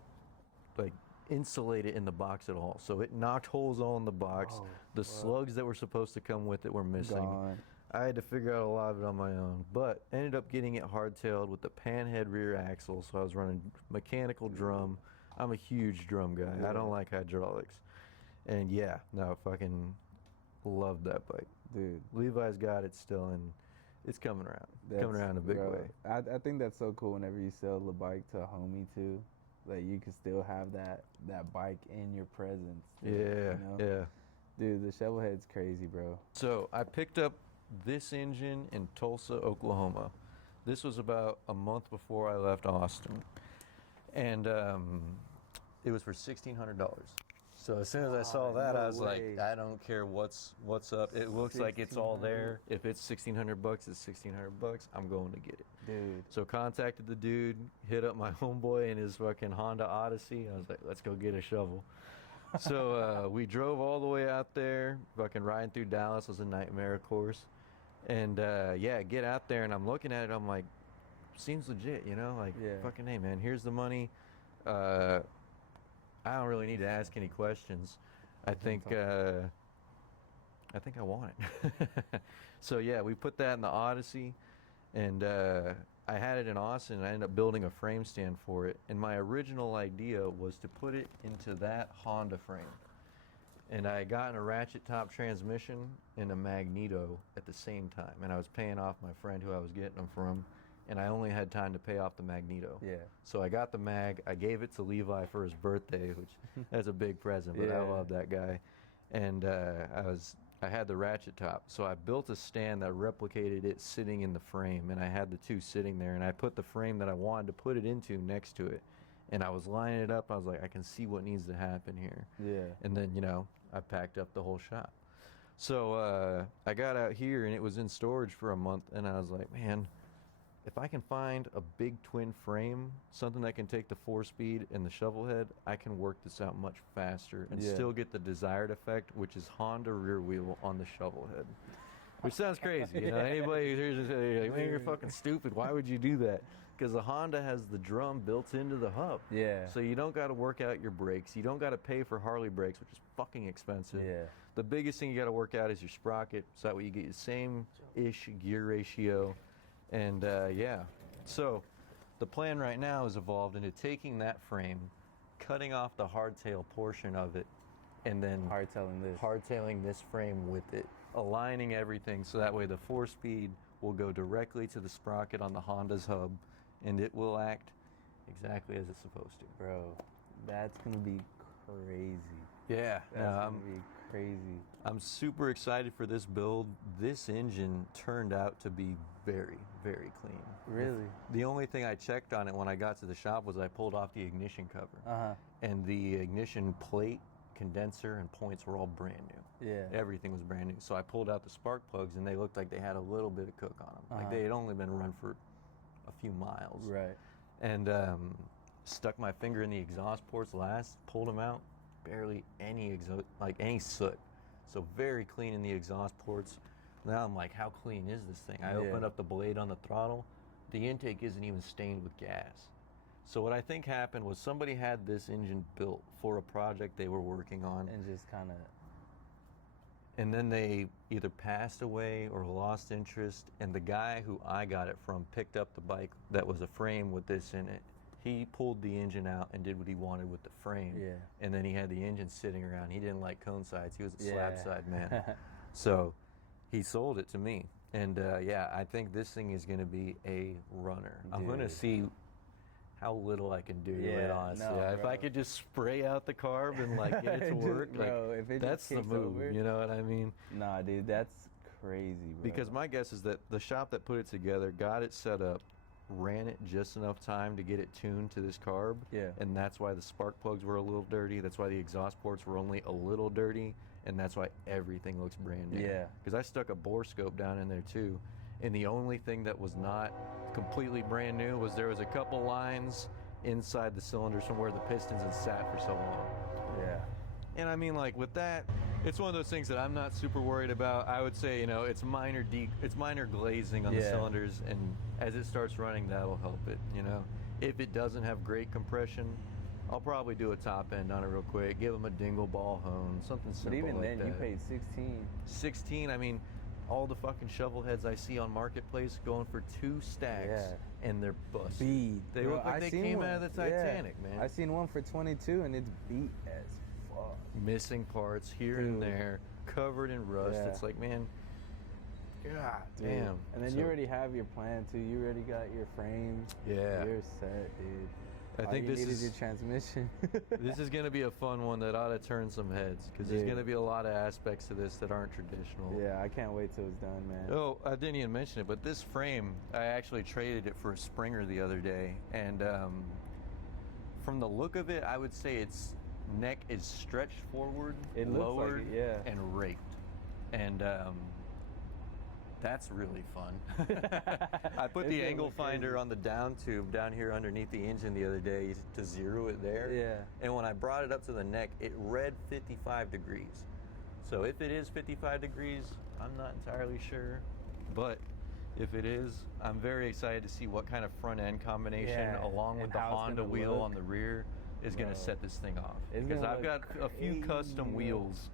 like insulate it in the box at all. So it knocked holes all in the box. The slugs that were supposed to come with it were missing. Gone. I had to figure out a lot of it on my own, but ended up getting it hardtailed with the panhead rear axle. So I was running mechanical drum. I'm a huge drum guy. I don't like hydraulics. And yeah, no, fucking loved that bike. Dude. Levi's got it still, and it's coming around. Coming around in a big way. I think that's so cool whenever you sell the bike to a homie too. Like, you can still have that bike in your presence. Yeah, you know? Dude, the Shovelhead's crazy, bro. So I picked up this engine in Tulsa, Oklahoma. This was about a month before I left Austin. And it was for $1,600. So as soon as I saw that, no I was way. like, I don't care what's up. It looks like it's all there. If it's $1,600, it's $1,600. I'm going to get it. Dude. So contacted the dude, hit up my homeboy in his fucking Honda Odyssey. I was like, let's go get a shovel. So we drove all the way out there. Fucking riding through Dallas was a nightmare, of course. And yeah, get out there, and I'm looking at it. I'm like, seems legit, you know? Like, fucking hey, man, here's the money. I don't really need to ask any questions. I think I want it. So yeah, we put that in the Odyssey, and I had it in Austin, and I ended up building a frame stand for it. And my original idea was to put it into that Honda frame. And I got a ratchet top transmission and a magneto at the same time. And I was paying off my friend who I was getting them from, and I only had time to pay off the magneto. Yeah. So I got the mag. I gave it to Levi for his birthday, which that's a big present, but I love that guy. And I had the ratchet top. So I built a stand that replicated it sitting in the frame, and I had the two sitting there, and I put the frame that I wanted to put it into next to it. And I was lining it up. I was like, I can see what needs to happen here. Yeah. And then, you know, I packed up the whole shop. So I got out here, and it was in storage for a month, and I was like, man, if I can find a big twin frame, something that can take the 4-speed and the Shovelhead, I can work this out much faster and still get the desired effect, which is Honda rear wheel on the Shovelhead. Which sounds crazy, you know? Anybody who hears this, they're like, man, you're fucking stupid. Why would you do that? Because the Honda has the drum built into the hub. Yeah. So you don't got to work out your brakes. You don't got to pay for Harley brakes, which is fucking expensive. Yeah. The biggest thing you got to work out is your sprocket, so that way you get the same-ish gear ratio. And yeah, so the plan right now is evolved into taking that frame, cutting off the hardtail portion of it, and then hardtailing this frame with it, aligning everything so that way the 4-speed will go directly to the sprocket on the Honda's hub, and it will act exactly as it's supposed to. Bro, that's gonna be crazy. Yeah, that's gonna be crazy. I'm super excited for this build. This engine turned out to be very, very clean. Really? The only thing I checked on it when I got to the shop was I pulled off the ignition cover. And the ignition plate, condenser, and points were all brand new. Yeah. Everything was brand new. So I pulled out the spark plugs, and they looked like they had a little bit of cook on them. Like they had only been run for a few miles. Right. And stuck my finger in the exhaust ports last, pulled them out, barely any any soot. So very clean in the exhaust ports. Now I'm like, how clean is this thing? I opened up the blade on the throttle. The intake isn't even stained with gas. So what I think happened was somebody had this engine built for a project they were working on. And just kind of... And then they either passed away or lost interest. And the guy who I got it from picked up the bike that was a frame with this in it. He pulled the engine out and did what he wanted with the frame. Yeah. And then he had the engine sitting around. He didn't like cone sides. He was a slab side man. So he sold it to me. And yeah, I think this thing is going to be a runner. Dude. I'm going to see how little I can do to it, honestly. If I could just spray out the carb and like get it to work, bro, if it that's the move. You know what I mean? Nah, dude, that's crazy, bro. Because my guess is that the shop that put it together got it set up, ran it just enough time to get it tuned to this carb. Yeah. And that's why the spark plugs were a little dirty. That's why the exhaust ports were only a little dirty. And that's why everything looks brand new. Yeah. Because I stuck a bore scope down in there too. And the only thing that was not completely brand new was there was a couple lines inside the cylinders from where the pistons had sat for so long. Yeah. And I mean, like with that, it's one of those things that I'm not super worried about. I would say, you know, it's minor glazing on the cylinders, and as it starts running, that'll help it, you know. If it doesn't have great compression, I'll probably do a top end on it real quick, give them a dingle ball hone, something simple like that. But even then, you paid 16. 16, I mean, all the fucking Shovelheads I see on Marketplace going for 2 stacks, and they're busted. Beat. They look like they came out of the Titanic, man. I seen one for 22, and it's beat as fuck. Missing parts here and there, covered in rust. It's like, man, God damn. And then you already have your plan too. You already got your frames. Yeah. You're set, dude. I think this is your transmission. this is going to be a fun one that ought to turn some heads because there's going to be a lot of aspects to this that aren't traditional. Yeah, I can't wait till it's done, man. Oh, I didn't even mention it, but this frame, I actually traded it for a Springer the other day, and from the look of it, I would say its neck is stretched forward, lowered, looks like it, yeah. and raked, and that's really fun. I put the angle finder on the down tube down here underneath the engine the other day to zero it there. Yeah. And when I brought it up to the neck, it read 55 degrees. So if it is 55 degrees, I'm not entirely sure. But if it is, I'm very excited to see what kind of front end combination along with the Honda wheel on the rear is going to set this thing off. Because I've got a few custom wheels.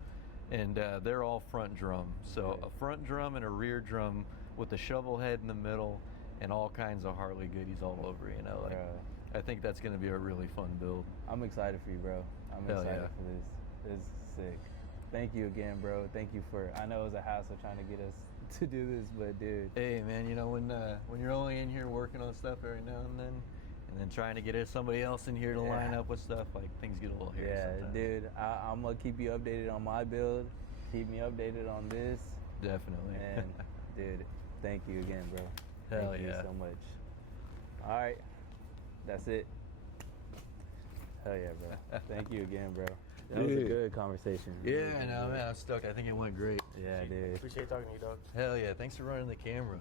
And they're all front drum. So a front drum and a rear drum with the shovel head in the middle and all kinds of Harley goodies all over, you know. Like, I think that's going to be a really fun build. I'm excited for you, bro. I'm excited for this. It's sick. Thank you again, bro. Thank you for, I know it was a hassle trying to get us to do this, but dude. Hey, man, you know, when you're only in here working on stuff every now and then trying to get somebody else in here to line up with stuff, like things get a little hairy sometimes. Dude, I'm gonna keep you updated on my build. Keep me updated on this. Definitely. And dude, thank you again, bro. Thank you so much. All right, that's it. Hell yeah, bro. Thank you again, bro. That was a good conversation. Yeah, no, man, I'm stoked. I think it went great. Yeah, dude. Appreciate talking to you, dog. Hell yeah, thanks for running the camera.